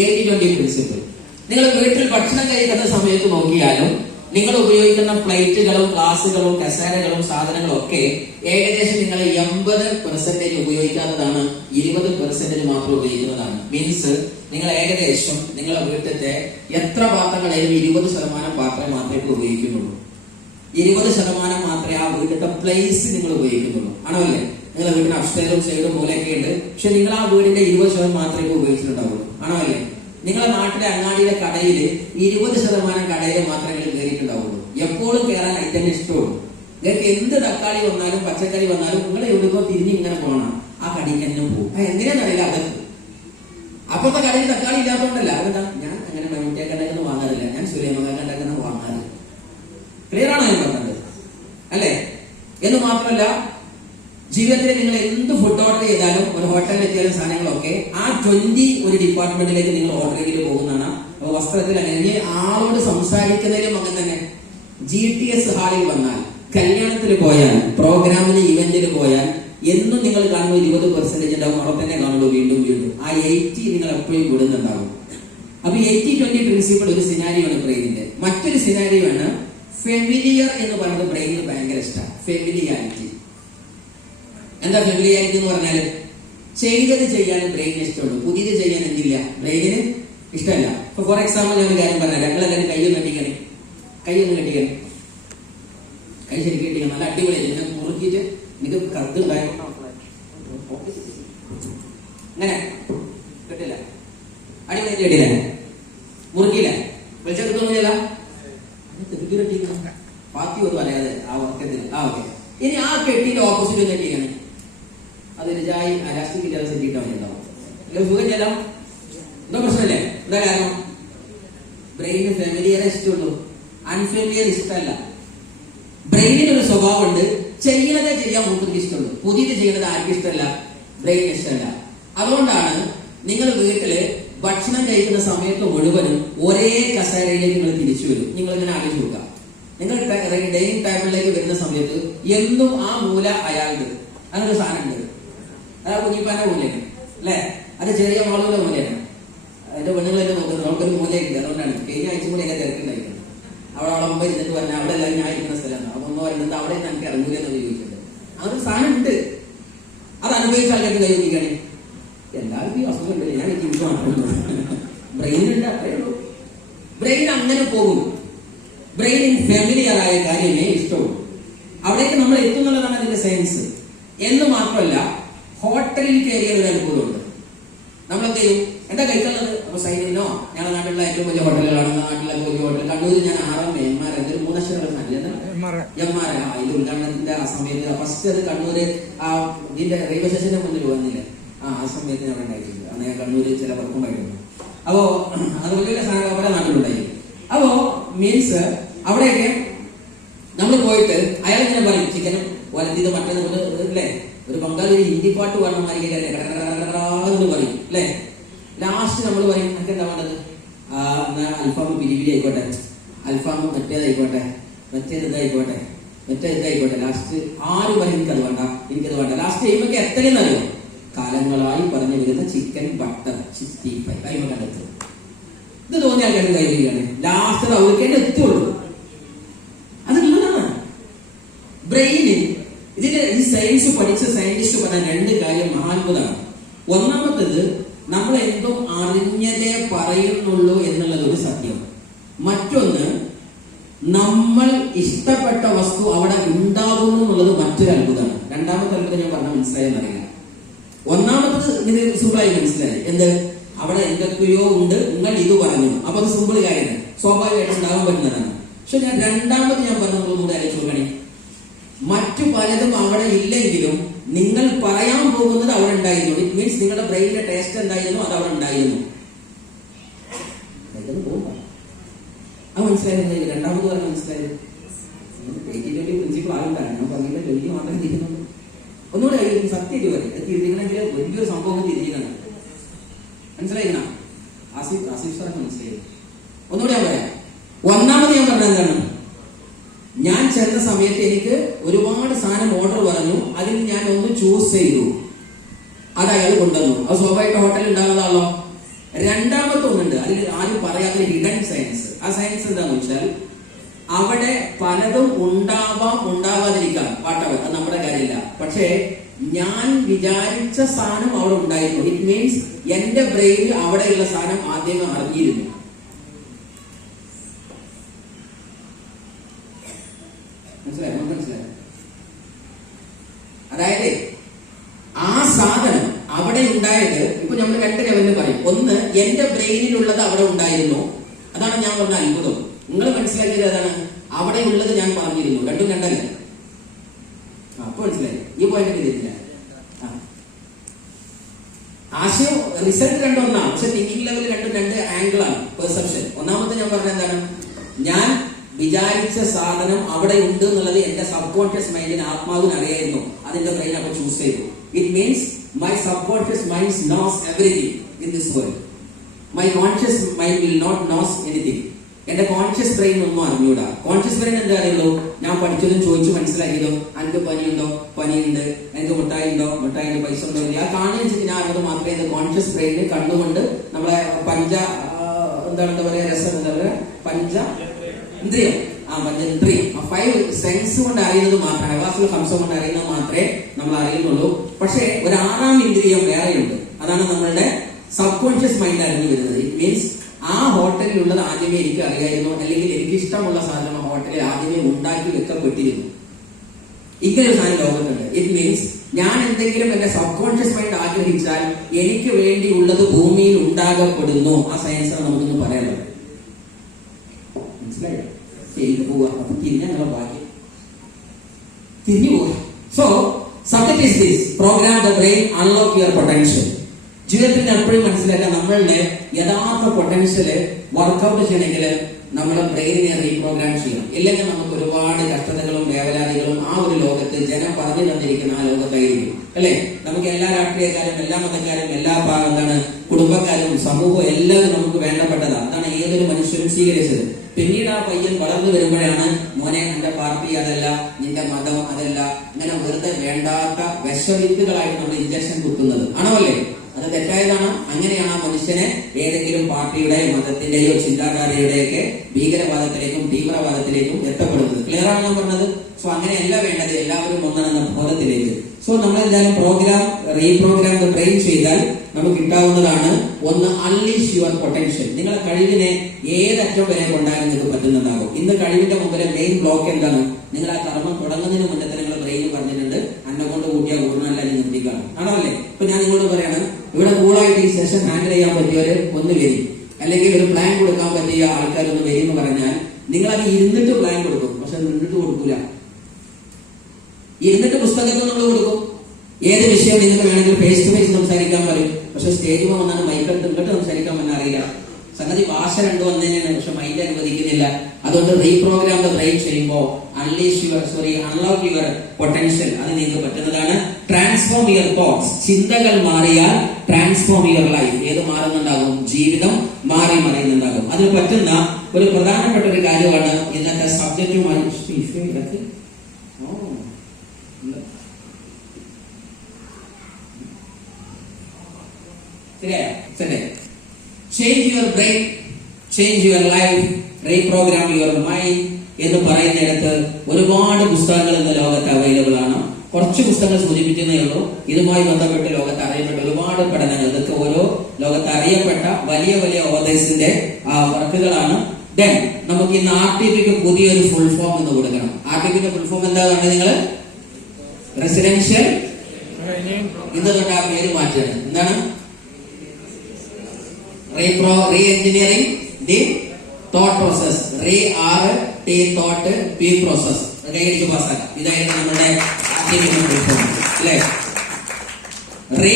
80-20 പ്രിൻസിപ്പിൾ. നിങ്ങൾ വീട്ടിൽ ഭക്ഷണം കഴിക്കുന്ന സമയത്ത് നോക്കിയാലും നിങ്ങൾ ഉപയോഗിക്കുന്ന പ്ലേറ്റുകളും ഗ്ലാസുകളും കസേരകളും സാധനങ്ങളും ഒക്കെ ഏകദേശം നിങ്ങൾ 80% ഉപയോഗിക്കാത്തതാണ്, 20% മാത്രം ഉപയോഗിക്കുന്നതാണ്. മീൻസ് നിങ്ങൾ ഏകദേശം നിങ്ങളുടെ വീട്ടിലത്തെ എത്ര പാത്രങ്ങളായാലും 20% പാത്രം മാത്രമേ ഉപയോഗിക്കുന്നുള്ളൂ. 20% മാത്രമേ ആ വീട്ടിലത്തെ പ്ലേസ് നിങ്ങൾ ഉപയോഗിക്കുന്നുള്ളൂ. ആണോ അല്ലേ? നിങ്ങളുടെ വീടിന് അപ്സ്റ്റേറും സൈഡും പോലെയൊക്കെ ഉണ്ട്, പക്ഷെ നിങ്ങൾ ആ വീടിന്റെ 20% മാത്രമേ ഉപയോഗിച്ചിട്ടുണ്ടാവുള്ളൂ. ആണോ അല്ലേ? നിങ്ങളുടെ നാട്ടിലെ അങ്ങാടിയിലെ കടയിൽ 20% കടയിൽ മാത്രമേ നിങ്ങൾ കയറിയിട്ടുണ്ടാവുള്ളൂ. എപ്പോഴും കയറാൻ ഐറ്റം ഇഷ്ടമുള്ളൂ. നിങ്ങൾക്ക് എന്ത് തക്കാളി വന്നാലും പച്ചക്കറി വന്നാലും നിങ്ങൾ എവിടെയോ തിരിഞ്ഞ് ഇങ്ങനെ പോകണം, ആ കടിക്ക് തന്നെ പോകും. എന്തിനാന്നറിയില്ല, അകത്ത് അപ്പത്തെ കടയിൽ തക്കാളി ഇല്ലാത്തതുകൊണ്ടല്ല. അതെന്താ, ഞാൻ അങ്ങനെ മമ്മൂട്ടിയെ കണ്ടൊന്നും വാങ്ങാറില്ല, ഞാൻ സുലൈമാൻ കണ്ടൊന്നും വാങ്ങാറില്ല. ക്ലിയർ ആണോ ഞാൻ പറഞ്ഞത്? അല്ലേ? എന്ന് മാത്രമല്ല, ജീവിതത്തിൽ നിങ്ങൾ എന്ത് ഫുഡ് ഓർഡർ ചെയ്താലും ഒരു ഹോട്ടലിൽ എത്തിയാലും സാധനങ്ങളൊക്കെ ആ 20 ഒരു ഡിപ്പാർട്ട്മെന്റിലേക്ക് നിങ്ങൾ ഓർഡർ ചെയ്ത് പോകുന്നതാണ്. അപ്പൊ വസ്ത്രത്തിൽ അങ്ങനെ ആളോട് സംസാരിക്കുന്നതിലും അങ്ങനെ തന്നെ. GTS ഹാളിൽ വന്നാൽ, കല്യാണത്തിന് പോയാൽ, പ്രോഗ്രാമിന് ഇവന്റിന് പോയാൽ എന്നും നിങ്ങൾ കാണുമ്പോൾ 20% ഉണ്ടാവും. അവിടെ തന്നെ കാണുള്ളൂ വീണ്ടും വീണ്ടും. ആ 80 നിങ്ങൾ എപ്പോഴും വിടുന്നുണ്ടാവും. അപ്പൊ 80-20 പ്രിൻസിപ്പിൾ ഒരു സിനാരിയോ ആണ് ബ്രെയിനിന്റെ. മറ്റൊരു സിനാരിയോ ആണ് ഫെമിലിയർ എന്ന് പറയുന്നത്. ബ്രെയിനിന് ഭയങ്കര ഇഷ്ടമാണ് ഫെമിലിയാരിറ്റി. എന്താ ഫെമിലിയാരിറ്റി എന്ന് പറഞ്ഞാല്? ചെയ്തത് ചെയ്യാൻ ബ്രെയിനിന് ഇഷ്ടമുള്ളൂ, പുതിയത് ചെയ്യാൻ എന്തില്ല, ബ്രെയിനിന് ഇഷ്ടമല്ല. ഇപ്പൊ ഫോർ എക്സാമ്പിൾ ഞാൻ ഒരു കാര്യം പറഞ്ഞാൽ, ഞങ്ങളെല്ലാവരും കൈയൊന്ന് കെട്ടിക്കണേ, കൈയൊന്ന് കെട്ടിക്കണം, കൈ ശരിക്കും കെട്ടിക്കണം, നല്ല അടിപൊളിയായി എന്നെ മുറുക്കിയിട്ട് എനിക്ക് കറുത്തുണ്ടായി അങ്ങനെ കെട്ടില്ല, അടിപൊളിയായിട്ട് കെട്ടില്ല, മുറുക്കില്ല, വെളിച്ചെടുത്തൊന്നുമില്ല, കെട്ടിക്കണം ബാക്കി ഒന്നും അറിയാതെ ആ വർക്കത്തിൽ. ഓക്കെ, ഇനി ആ കെട്ടിന്റെ ഓപ്പോസിറ്റ് കെട്ടിയാണ് അത് രജായി അലാസ്റ്റിക് ഇല്ലാതെ സെറ്റിട്ടാ ഉണ്ടാവും. അല്ലെങ്കിൽ സുഖം ചെല്ലാം, എന്തോ പ്രശ്നമല്ലേ? എന്താ കാരണം? ബ്രെയിന് ഫെമിലിയറെ ഇഷ്ടമുള്ളൂ, അൺഫെമിലിയർ ഇഷ്ടമല്ല. ബ്രെയിനിന് ഒരു സ്വഭാവമുണ്ട്, ചെയ്യുന്നതേ ചെയ്യാൻ മൂപ്പർക്ക് ഇഷ്ടമുള്ളൂ, പുതിയത് ചെയ്യുന്നത് ആർക്കും ഇഷ്ടമല്ല, ബ്രെയിനിന് ഇഷ്ടമല്ല. അതുകൊണ്ടാണ് നിങ്ങൾ വീട്ടില് ഭക്ഷണം കഴിക്കുന്ന സമയത്ത് മുഴുവനും ഒരേ കസേരയിലേക്ക് നിങ്ങൾ തിരിച്ചു വരും. നിങ്ങൾ ഇങ്ങനെ ആലോചിച്ച് നോക്കാം, നിങ്ങൾ ഡൈനിങ് ടേബിളിലേക്ക് വരുന്ന സമയത്ത് എന്നും ആ മൂല അയാളുടെ അങ്ങനൊരു സാധനം ഉണ്ട്. അയാൾ കുഞ്ഞിപ്പാന്റെ മൂലയാണ് അല്ലെ, അത് ചെറിയ മോളുടെ മൂലയാണ്. അതിന്റെ പെണ്ണുങ്ങളെന്നെ നോക്കുന്നത് നമുക്കൊരു മൂലയുണ്ട്. അതുകൊണ്ടാണ് കഴിഞ്ഞ ആഴ്ച കൂടി എന്നെ തിരക്കുണ്ടായിരിക്കുന്നത്. അവിടെ മുമ്പ് ഇരുന്നിട്ട് പറഞ്ഞാൽ അവിടെ എല്ലാം ഞാൻ ഇരിക്കുന്ന സ്ഥലമാണ്. അപ്പൊ ഒന്ന് പറയുന്നത് അവിടെ എനിക്ക് ഇറങ്ങൂല എന്ന് ചോദിച്ചിട്ടുണ്ട്. അതൊരു സാധനം ഉണ്ട്, അത് അനുഭവിച്ച ആൾക്കാർക്ക് കൈവരിക്കുകയാണ്. എല്ലാവർക്കും ഈ അസുഖം ഉണ്ടല്ലേ, ഞാൻ എനിക്ക് മാത്രമേ ബ്രെയിനുണ്ട്, അത്രയേ ഉള്ളൂ. ബ്രെയിൻ അങ്ങനെ പോകും. ബ്രെയിനിന് ഫെമിലിയറായ കാര്യമേ ഇഷ്ടമുള്ളൂ. അവിടേക്ക് നമ്മൾ എത്തുന്നുള്ളതാണ് അതിന്റെ സയൻസ്. എന്ന് മാത്രമല്ല, ഹോട്ടലിൽ കയറിയ ഒരു അനുഭവമുണ്ട്. നമ്മളെന്ത് ചെയ്യും, എന്താ കഴിക്കാനുള്ളത്? അപ്പൊ സൈനിനോ, ഞങ്ങളുടെ നാട്ടിലുള്ള ഏറ്റവും വലിയ ഹോട്ടലുകളാണ്, നാട്ടിലൊക്കെ വലിയ ഹോട്ടൽ. കണ്ണൂരിൽ ഞാൻ 6 എംആർ എന്തൊരു 3 അക്ഷരമുള്ള എംആർ ഇതിൽ ഉദ്ഘാടനത്തിന്റെ ആ സമയത്ത് ഫസ്റ്റ് അത് കണ്ണൂര് ആ ഇതിന്റെ റെയിൽവേ സ്റ്റേഷന്റെ മുന്നിൽ വന്നില്ല. ആ സമയത്ത് ഞാൻ ഉണ്ടായിട്ടുണ്ട്. അന്ന് ഞാൻ കണ്ണൂര് ചില വർക്കുണ്ടായിരുന്നു. അപ്പോ അത് വലിയ സാധനം പല നാട്ടിലുണ്ടായി. അപ്പോ മീൻസ് അവിടെയൊക്കെ നമ്മൾ പോയിട്ട് അയാൾ ഇങ്ങനെ പറയും, ചിക്കനും വലത്തിയത് മറ്റേത് അല്ലേ, ഒരു ബംഗാളി ഒരു ഹിന്ദി പാട്ട് പാടണമായിരിക്കും പറയും അല്ലെ. ലാസ്റ്റ് നമ്മൾ പറയും എനിക്ക് എന്താ വേണ്ടത്, അൽഫാം പിരിപിരി ആയിക്കോട്ടെ, അൽഫാം മറ്റേതായിക്കോട്ടെ, മറ്റേത് ഇതായിക്കോട്ടെ, ഇതായിക്കോട്ടെ. ലാസ്റ്റ് ആര് പറയും എനിക്കത് വേണ്ട, എനിക്കത് വേണ്ട. ലാസ്റ്റ് ചെയ്യുമ്പോൾ എത്രയെന്നറിയോ, കാലങ്ങളായി പറഞ്ഞു വരുന്ന ചിക്കൻ ബട്ടർ 65 കൈമകത്ത് ഇത് തോന്നിയ ആൾക്കാർ കൈവരികയാണ്. ലാസ്റ്റ് അത് അവർക്കേണ്ട എത്തുള്ളൂ. അതുള്ളതാണ് ബ്രെയിന്. ഇതിന്റെ ഈ സയൻസ് പഠിച്ച സയന്റിസ്റ്റ് പറഞ്ഞ 2 കാര്യം മഹാത്ഭുതമാണ്. ഒന്നാമത്തേത്, നമ്മൾ എന്തോ അറിഞ്ഞതേ പറയുന്നുള്ളൂ എന്നുള്ളത് ഒരു സത്യം. മറ്റൊന്ന്, നമ്മൾ ഇഷ്ടപ്പെട്ട വസ്തു അവിടെ ഉണ്ടാകുന്നു എന്നുള്ളത് മറ്റൊരു അത്ഭുതമാണ്. രണ്ടാമത്തെ അത്ഭുതം ഞാൻ പറഞ്ഞാൽ മനസ്സിലായെന്നറിയില്ല. ഒന്നാമത്തത് ഇത് സിമ്പിളായി മനസ്സിലായി. എന്ത്, അവിടെ എന്തൊക്കെയോ ഉണ്ട്, നിങ്ങൾ ഇത് പറഞ്ഞു, അപ്പൊ അത് സിമ്പിൾ കാര്യമാണ്, സ്വാഭാവികമായിട്ട് ഉണ്ടാകാൻ പറ്റുന്നതാണ്. പക്ഷെ ഞാൻ രണ്ടാമത് ഞാൻ പറഞ്ഞത് കൂടെ ആലോചിച്ച് നോക്കണേ, മറ്റു പലതും അവിടെ ഇല്ലെങ്കിലും നിങ്ങൾ പറയാൻ പോകുന്നത് അവിടെ ഉണ്ടായിരുന്നു. ഇറ്റ് മീൻസ് നിങ്ങളുടെ ബ്രെയിനിന്റെ ടേസ്റ്റ് എന്തായിരുന്നു, അത് അവിടെ ഉണ്ടായിരുന്നു. അത് മനസ്സിലായിരുന്നു. രണ്ടാമത് പറഞ്ഞ മനസ്സിലായത് 80-20 പ്രിൻസിപ്പിൾ ആയിട്ടാണ് ഞാൻ പറഞ്ഞില്ല, 20 മാത്രമേ തിരിക്കുന്നുള്ളൂ. ഒന്നുകൂടെ സത്യം പറയും, തിരിക്കണമെങ്കിൽ വലിയൊരു സംഭവം തിരിക്കണം. മനസ്സിലായിക്കണം? ആസിഫ് സാറൊക്കെ മനസ്സിലായി. ഒന്നുകൂടെ ഞാൻ പറയാം. ഒന്നാമത് ഞാൻ പറഞ്ഞത് എന്താണ്, ഞാൻ ചെന്ന സമയത്ത് എനിക്ക് ഒരുപാട് സാധനം ഓർഡർ പറഞ്ഞു, അതിൽ ഞാൻ ഒന്ന് ചൂസ് ചെയ്തു, അത് അയാൾ കൊണ്ടുവന്നു. അത് സ്വാഭാവികമായിട്ട് ഹോട്ടലിൽ ഉണ്ടാകുന്നതാണല്ലോ. രണ്ടാമത്തെ അതിൽ ആരും പറയാത്തൊരു ഹിഡൻ സയൻസ്. ആ സയൻസ് എന്താന്ന് വെച്ചാൽ അവിടെ പലതും ഉണ്ടാവാം, ഉണ്ടാവാതിരിക്കാം, വാട്ടവർ, അത് നമ്മുടെ കാര്യമില്ല. പക്ഷേ ഞാൻ വിചാരിച്ച സാധനം അവിടെ ഉണ്ടായിരുന്നു. ഇറ്റ് മീൻസ് എന്റെ ബ്രെയിനിൽ അവിടെയുള്ള സാധനം ആദ്യമേ അറിഞ്ഞിരുന്നു. മനസ്സിലായോ? അതായത് ആ സാധനം അവിടെ ഉണ്ടായത് ഇപ്പൊ നമ്മൾ രണ്ട് ലെവലിൽ പറയും. ഒന്ന്, എന്റെ ബ്രെയിനിലുള്ളത് അവിടെ ഉണ്ടായിരുന്നു. അതാണ് ഞാൻ പറഞ്ഞ അത്ഭുതം. നിങ്ങൾ മനസ്സിലാക്കിയത് അതാണ്, അവിടെ ഉള്ളത് ഞാൻ പറഞ്ഞിരുന്നു. രണ്ടും രണ്ടല്ലേ? അപ്പൊ മനസ്സിലായി. ഈ പോയിന്റ് ചെയ്തിട്ടില്ല. ആശയം റിസൾട്ട് രണ്ടും ഒന്നാണ്, പക്ഷെ തിങ്കിങ് ലെവൽ രണ്ടും രണ്ട് ആംഗിളാണ്, പെർസെപ്ഷൻ. ഒന്നാമത്തെ ഞാൻ പറഞ്ഞ എന്താണ്, ഞാൻ വിചാരിച്ച സാധനം അവിടെ ഉണ്ട് എന്നുള്ളത് എന്റെ സബ് കോൺഷ്യസ് മൈൻഡിന്, ആത്മാവിന് അറിയായിരുന്നു. അതിന്റെ ബ്രെയിൻ അപ്പൊ ചൂസ് ചെയ്തു. It means my subconscious mind knows everything in this world. My conscious mind will not knows anything. എന്റെ കോൺഷ്യസ് ബ്രെയിൻ ഒന്നും അറിഞ്ഞൂടാ. കോൺഷ്യസ് ബ്രെയിൻ എന്താ അറിയുള്ളൂ, ഞാൻ പഠിച്ചതും ചോദിച്ചു മനസ്സിലാക്കിയതോ, എനിക്ക് പനിയുണ്ടോ, പനിയുണ്ട്, എനിക്ക് മുട്ടായി ഉണ്ടോ, മുട്ടായിന്റെ പൈസ ഉണ്ടോ ഇല്ല, ആ കാണുക ഞാൻ അറിഞ്ഞത് മാത്രമേ ഇത് കോൺഷ്യസ് ബ്രെയിനിൽ കണ്ടുകൊണ്ട് നമ്മളെ എന്താ പറയാ, രസം എന്താ പറയാ, ഇന്ദ്രിയം, പഞ്ചേന്ദ്രിയം, ആ 5 സെൻസ് കൊണ്ട് അറിയുന്നത് മാത്രമേ, ഹവാസുൽ ഹംസ കൊണ്ട് അറിയുന്നത് മാത്രമേ നമ്മൾ അറിയുന്നുള്ളൂ. പക്ഷേ ഒരു 6ാം ഇന്ദ്രിയം വേറെയുണ്ട്. അതാണ് നമ്മളുടെ സബ് കോൺഷ്യസ് മൈൻഡ് അറിഞ്ഞു വരുന്നത്. ഇറ്റ് മീൻസ് ആ ഹോട്ടലിലുള്ളത് ആദ്യമേ എനിക്ക് അറിയായിരുന്നു, അല്ലെങ്കിൽ എനിക്ക് ഇഷ്ടമുള്ള സാധനം ആ ഹോട്ടലിൽ ആദ്യമേ ഉണ്ടാക്കി വെക്കപ്പെട്ടിരുന്നു. ഇങ്ങനെ ഒരു സാധനം ലോകത്തുണ്ട്. ഇറ്റ് മീൻസ് ഞാൻ എന്തെങ്കിലും എന്റെ സബ് കോൺഷ്യസ് മൈൻഡ് ആഗ്രഹിച്ചാൽ എനിക്ക് വേണ്ടിയുള്ളത് ഭൂമിയിൽ ഉണ്ടാകപ്പെടുന്നു. ആ സയൻസാണ് നമുക്കൊന്ന് പറയാനുള്ളത്. മനസ്സിലായോ? ചെയ്തു പോവുക. അപ്പൊ തിരിഞ്ഞ നിങ്ങളെ ഭാഗ്യം, തിരിഞ്ഞു പോവുക. So subject is this: program the brain, unlock your potential. ജീവിതത്തിൽ എപ്പോഴും മനസ്സിലാക്കാൻ, നമ്മളുടെ യഥാർത്ഥ പൊട്ടൻഷ്യല് വർക്ക്ഔട്ട് ചെയ്യണമെങ്കിൽ നമ്മുടെ ബ്രെയിനിനെ റീപ്രോഗ്രാം ചെയ്യണം. ഇല്ലെങ്കിൽ നമുക്ക് ഒരുപാട് കഷ്ടതകളും വേവലാതികളും ആ ഒരു ലോകത്ത് ജനം പറഞ്ഞു തന്നിരിക്കുന്ന ആ ലോകത്തായിരിക്കും, അല്ലെ? നമുക്ക് എല്ലാ രാഷ്ട്രീയക്കാരും, എല്ലാ മതക്കാരും, എല്ലാ എന്താണ് കുടുംബക്കാരും, സമൂഹവും എല്ലാവരും നമുക്ക് വേണ്ടപ്പെട്ടതാണ്. അതാണ് ഏതൊരു മനുഷ്യരും സ്വീകരിച്ചത്. പിന്നീട് ആ പയ്യൻ വളർന്നു വരുമ്പോഴാണ്, മോനെ എന്റെ പാർട്ടി അതല്ല, നിന്റെ മതം അതല്ല, ഇങ്ങനെ വെറുതെ വേണ്ടാത്ത വിഷവിത്തുകളായിട്ട് നമ്മൾ ഇഞ്ചക്ഷൻ കുത്തുന്നത് ആണോ അല്ലേ? അത് തെറ്റായതാണ്. അങ്ങനെയാണ് ആ മനുഷ്യനെ ഏതെങ്കിലും പാർട്ടിയുടെ, മതത്തിന്റെയോ ചിന്താധാരയുടെയൊക്കെ ഭീകരവാദത്തിലേക്കും തീവ്രവാദത്തിലേക്കും എത്തപ്പെടുന്നത്. ക്ലിയർ ആണ് ഞാൻ പറഞ്ഞത്? സോ അങ്ങനെയല്ല വേണ്ടത്, എല്ലാവരും ഒന്നാണെന്ന ബോധത്തിലേക്ക്. സോ നമ്മൾ എന്തായാലും പ്രോഗ്രാം റീപ്രോഗ്രാം ബ്രെയിൻ ചെയ്താൽ നമുക്ക് കിട്ടാവുന്നതാണ് ഒന്ന്, അൺലീഷ് യുവർ പൊട്ടൻഷ്യൽ. നിങ്ങളെ കഴിവിനെ ഏതറ്റം വരെ കൊണ്ടാകാൻ നിങ്ങൾക്ക് പറ്റുന്നുണ്ടാകും. ഇന്ന് കഴിവിന്റെ മുമ്പിലെ മെയിൻ ബ്ലോക്ക് എന്താണ്? നിങ്ങൾ ആ കർമ്മം തുടങ്ങുന്നതിന് മുന്നേ തന്നെ നിങ്ങൾ ബ്രെയിൻ പറഞ്ഞിട്ടുണ്ട്, അന്നെ കൊണ്ട് കൂട്ടിയാൽ പൂർണ്ണമല്ല, നീ നിർത്തിക്കാണ്, ആണോ അല്ലേ? ഇപ്പൊ ഞാൻ നിങ്ങളോട് പറയാണ്, ഇവിടെ കൂളായിട്ട് ഈ സെഷൻ ഹാൻഡിൽ ചെയ്യാൻ പറ്റിയവര് ഒന്ന് വരും, അല്ലെങ്കിൽ ഒരു പ്ലാൻ കൊടുക്കാൻ പറ്റിയ ആൾക്കാരൊന്ന് വരും എന്ന് പറഞ്ഞാൽ നിങ്ങൾ അത് ഇരുന്നിട്ട് പ്ലാൻ കൊടുക്കും, പക്ഷെ നിന്നിട്ട് കൊടുക്കൂല. ഇരുന്നിട്ട് പുസ്തകത്തിൽ നമ്മൾ കൊടുക്കും. ഏത് വിഷയം നിങ്ങൾക്ക് വേണമെങ്കിൽ ഫേസ് ടു ഫേസ് സംസാരിക്കാൻ പറയും, പക്ഷെ സ്റ്റേജിൽ വന്നാണ് മൈക്കെടുത്ത് ഇങ്ങോട്ട് സംസാരിക്കാൻ പറ്റാൻ അറിയില്ല. സംഗതി ഭാഷ രണ്ടു വന്നതിനാണ്, പക്ഷെ മൈൻഡ് അനുവദിക്കുന്നില്ല. അതുകൊണ്ട് റീപ്രോഗ്രാം ദ ബ്രെയിൻ ചെയ്യുമ്പോൾ അൺലോക്ക് യുവർ പൊട്ടൻഷ്യൽ, അത് നിങ്ങൾക്ക് പറ്റുന്നതാണ്. ട്രാൻസ്ഫോം യുവർ തോട്ട്സ്, ചിന്തകൾ മാറിയാൽ ട്രാൻസ്ഫോം യുവർ ലൈഫ്. ഏത് മാറുന്നുണ്ടാകും? ജീവിതം മാറി മറിയുന്നുണ്ടാകും. അതിന് പറ്റുന്ന ഒരു പ്രധാനപ്പെട്ട ഒരു കാര്യമാണ് ഇന്നത്തെ സബ്ജക്റ്റുമായി change your brain, change your life, reprogram your mind എന്ന് പറയുന്നിടത്ത് ഒരുപാട് പുസ്തകങ്ങൾ ഇന്ന് ലോകത്ത് അവൈലബിൾ ആണ്. കുറച്ച് പുസ്തകങ്ങൾ സൂചിപ്പിക്കുന്നേ ഉള്ളൂ. ഇതുമായി ബന്ധപ്പെട്ട് ലോകത്ത് അറിയപ്പെട്ട ഒരുപാട് പഠനങ്ങൾ, ഇതൊക്കെ ഓരോ ലോകത്ത് അറിയപ്പെട്ട വലിയ വലിയ ഓതേഴ്സിന്റെ വർക്കുകളാണ്. ദെൻ നമുക്ക് ഇന്ന് ആർടിപിക്ക് പുതിയൊരു ഫുൾ ഫോം എന്ന് കൊടുക്കണം. ആർടിപിന്റെ ഫുൾ ഫോം എന്താ പറഞ്ഞത് നിങ്ങൾ? റെസിഡൻഷ്യൽ. ഇന്ന് തൊട്ട് ആ പേര് മാറ്റുകയാണ്. എന്താണ്? Reengineering the thought process. Re R T thought P process. കൈയടിച്ച് പാസ്സാക്കാം. ഇതായിരുന്നു നമ്മുടെ അല്ലേ? റീ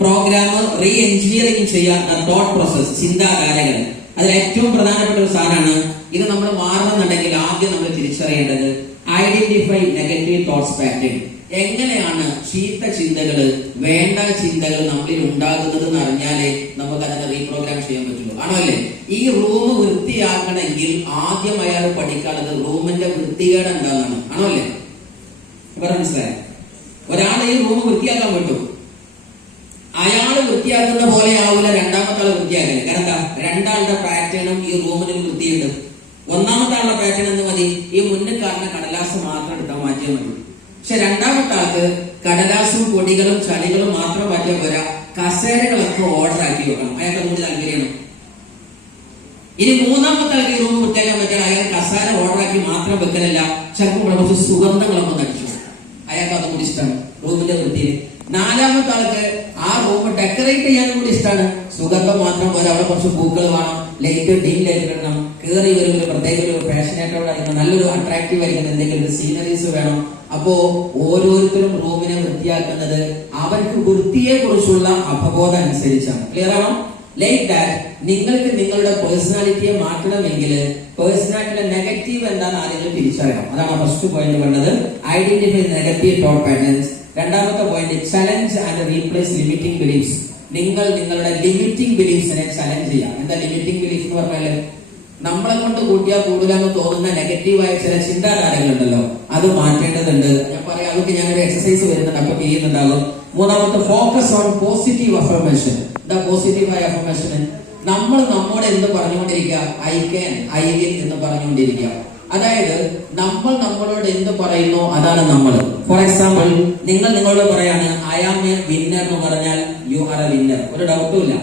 പ്രോഗ്രാം, റീ എഞ്ചിനീയറിംഗ് ചെയ്യാത്ത തോട്ട് പ്രോസസ്, ചിന്താധാരകൾ. അതിൽ ഏറ്റവും പ്രധാനപ്പെട്ട ഒരു സാധനമാണ് ഇത്. നമ്മൾ മാറണമെന്നുണ്ടെങ്കിൽ ആദ്യം നമ്മൾ തിരിച്ചറിയേണ്ടത് ഐഡന്റിഫൈ നെഗറ്റീവ് തോട്ട്സ് പാറ്റേൺ. എങ്ങനെയാണ് ചീത്ത ചിന്തകള്, വേണ്ട ചിന്തകൾ നമ്മളിൽ ഉണ്ടാകുന്നത് എന്ന് അറിഞ്ഞാലേ നമുക്ക് അതിനെ റീപ്രോഗ്രാം ചെയ്യാൻ പറ്റുള്ളൂ, ആണോ അല്ലേ? ഈ റൂം വൃത്തിയാക്കണമെങ്കിൽ ആദ്യം അയാൾ പഠിക്കാനുള്ളത് റൂമിന്റെ വൃത്തികേട് എന്താണെന്നാണ്, ആണോ അല്ലേ? മനസ്സിലായ? ഒരാൾ ഈ റൂം വൃത്തിയാക്കാൻ പറ്റും, അയാള് വൃത്തിയാക്കുന്ന പോലെ ആവില്ല രണ്ടാമത്തെ ആള് വൃത്തിയാക്കല്. കാരണം എന്താ? ആൾക്ക് കടലാസും പൊടികളും ചളികളും മാത്രം മാറ്റിയാൽ പോരാ, കസേരകളൊക്കെ ഓർഡർ ആക്കി വെക്കണം. അയാൾക്ക് അതുകൊണ്ട് താല്പര്യമാണ്. ഇനി മൂന്നാമത്തെ ആൾക്ക് ഈ റൂം വൃത്തിയാക്കാൻ പറ്റിയാൽ അയാൾ കസേര ഓർഡർ ആക്കി മാത്രം വെക്കലല്ല, ചിലപ്പോൾ കുറച്ച് സുഗന്ധങ്ങളൊക്കെ നടിച്ചു, അയാൾക്ക് അതും കൂടി ഇഷ്ടമാണ് റൂമിന്റെ വൃത്തിയിൽ. നാലാമത്തെ ആൾക്ക് ആ റൂം ഡെക്കറേറ്റ് ചെയ്യാനും കൂടി ഇഷ്ടമാണ്. സുഗന്ധം മാത്രം പോലെ അവിടെ കുറച്ച് പൂക്കൾ വേണം, ലൈറ്റ് ഡീം ലൈറ്റ് ഇടണം, കയറി വരുമ്പോൾ പ്രത്യേക ഒരു ഫാഷനേറ്റഡ് ആയിരിക്കണം, നല്ലൊരു അട്രാക്റ്റീവ് ആയിരിക്കണം, എന്തെങ്കിലും ഒരു സീനറീസ് വേണം. അപ്പോ ഓരോരുത്തരും റൂമിനെ വൃത്തിയാക്കുന്നത് അവർക്ക് വൃത്തിയെ കുറിച്ചുള്ള അവബോധം അനുസരിച്ചാണ്. ക്ലിയർ ആണോ? ലൈക്ക് ദാറ്റ് നിങ്ങൾക്ക് നിങ്ങളുടെ പേഴ്സണാലിറ്റിയെ മാറ്റണമെങ്കിൽ പേഴ്സണാലിറ്റിയുടെ നെഗറ്റീവ് എന്താണെന്ന് ആദ്യം തിരിച്ചറിയണം. അതാണ് ഫസ്റ്റ് പോയിന്റ് പറഞ്ഞത്, ഐഡന്റിഫൈ നെഗറ്റീവ് തോട്ട് പാറ്റേൺസ്. രണ്ടാമത്തെ point, challenge and replace limiting beliefs. നിങ്ങൾ നിങ്ങളുടെ ലിമിറ്റിംഗ് ബിലീഫ്സിനെ ചലഞ്ച് ചെയ്യാം. എന്താ ലിമിറ്റിംഗ് ബിലീഫ് എന്ന് പറഞ്ഞാല്? നമ്മളെ കൊണ്ട് കൂട്ടിയാൽ കൂടുതലെന്ന് തോന്നുന്ന നെഗറ്റീവായ ചില ചിന്താധാരകളുണ്ടല്ലോ, അത് മാറ്റേണ്ടതുണ്ട്. ഞാൻ പറയാം, അതൊക്കെ ഞാനൊരു എക്സസൈസ് വരുന്നുണ്ട്, അപ്പൊ ചെയ്യുന്നുണ്ടാകും. മൂന്നാമത്തെ, ഫോക്കസ് ഓൺ പോസിറ്റീവ് അഫർമേഷൻ. എന്താ പോസിറ്റീവായ അഫർമേഷൻ? നമ്മൾ നമ്മോട് എന്ത് പറഞ്ഞുകൊണ്ടിരിക്കുക? ഐ ക്യാൻ, ഐ വിൽ എന്ന് പറഞ്ഞുകൊണ്ടിരിക്കുക. അതായത് നമ്മൾ നമ്മളോട് എന്ത് പറയുന്നു അതാണ് നമ്മൾ. ഫോർ എക്സാമ്പിൾ, നിങ്ങൾ നിങ്ങളോട് പറയാണ് ഐ ആം എ വിന്നർ എന്ന് പറഞ്ഞാൽ യു ആർ എ വിന്നർ, ഒരു ഡൗട്ടും ഇല്ല.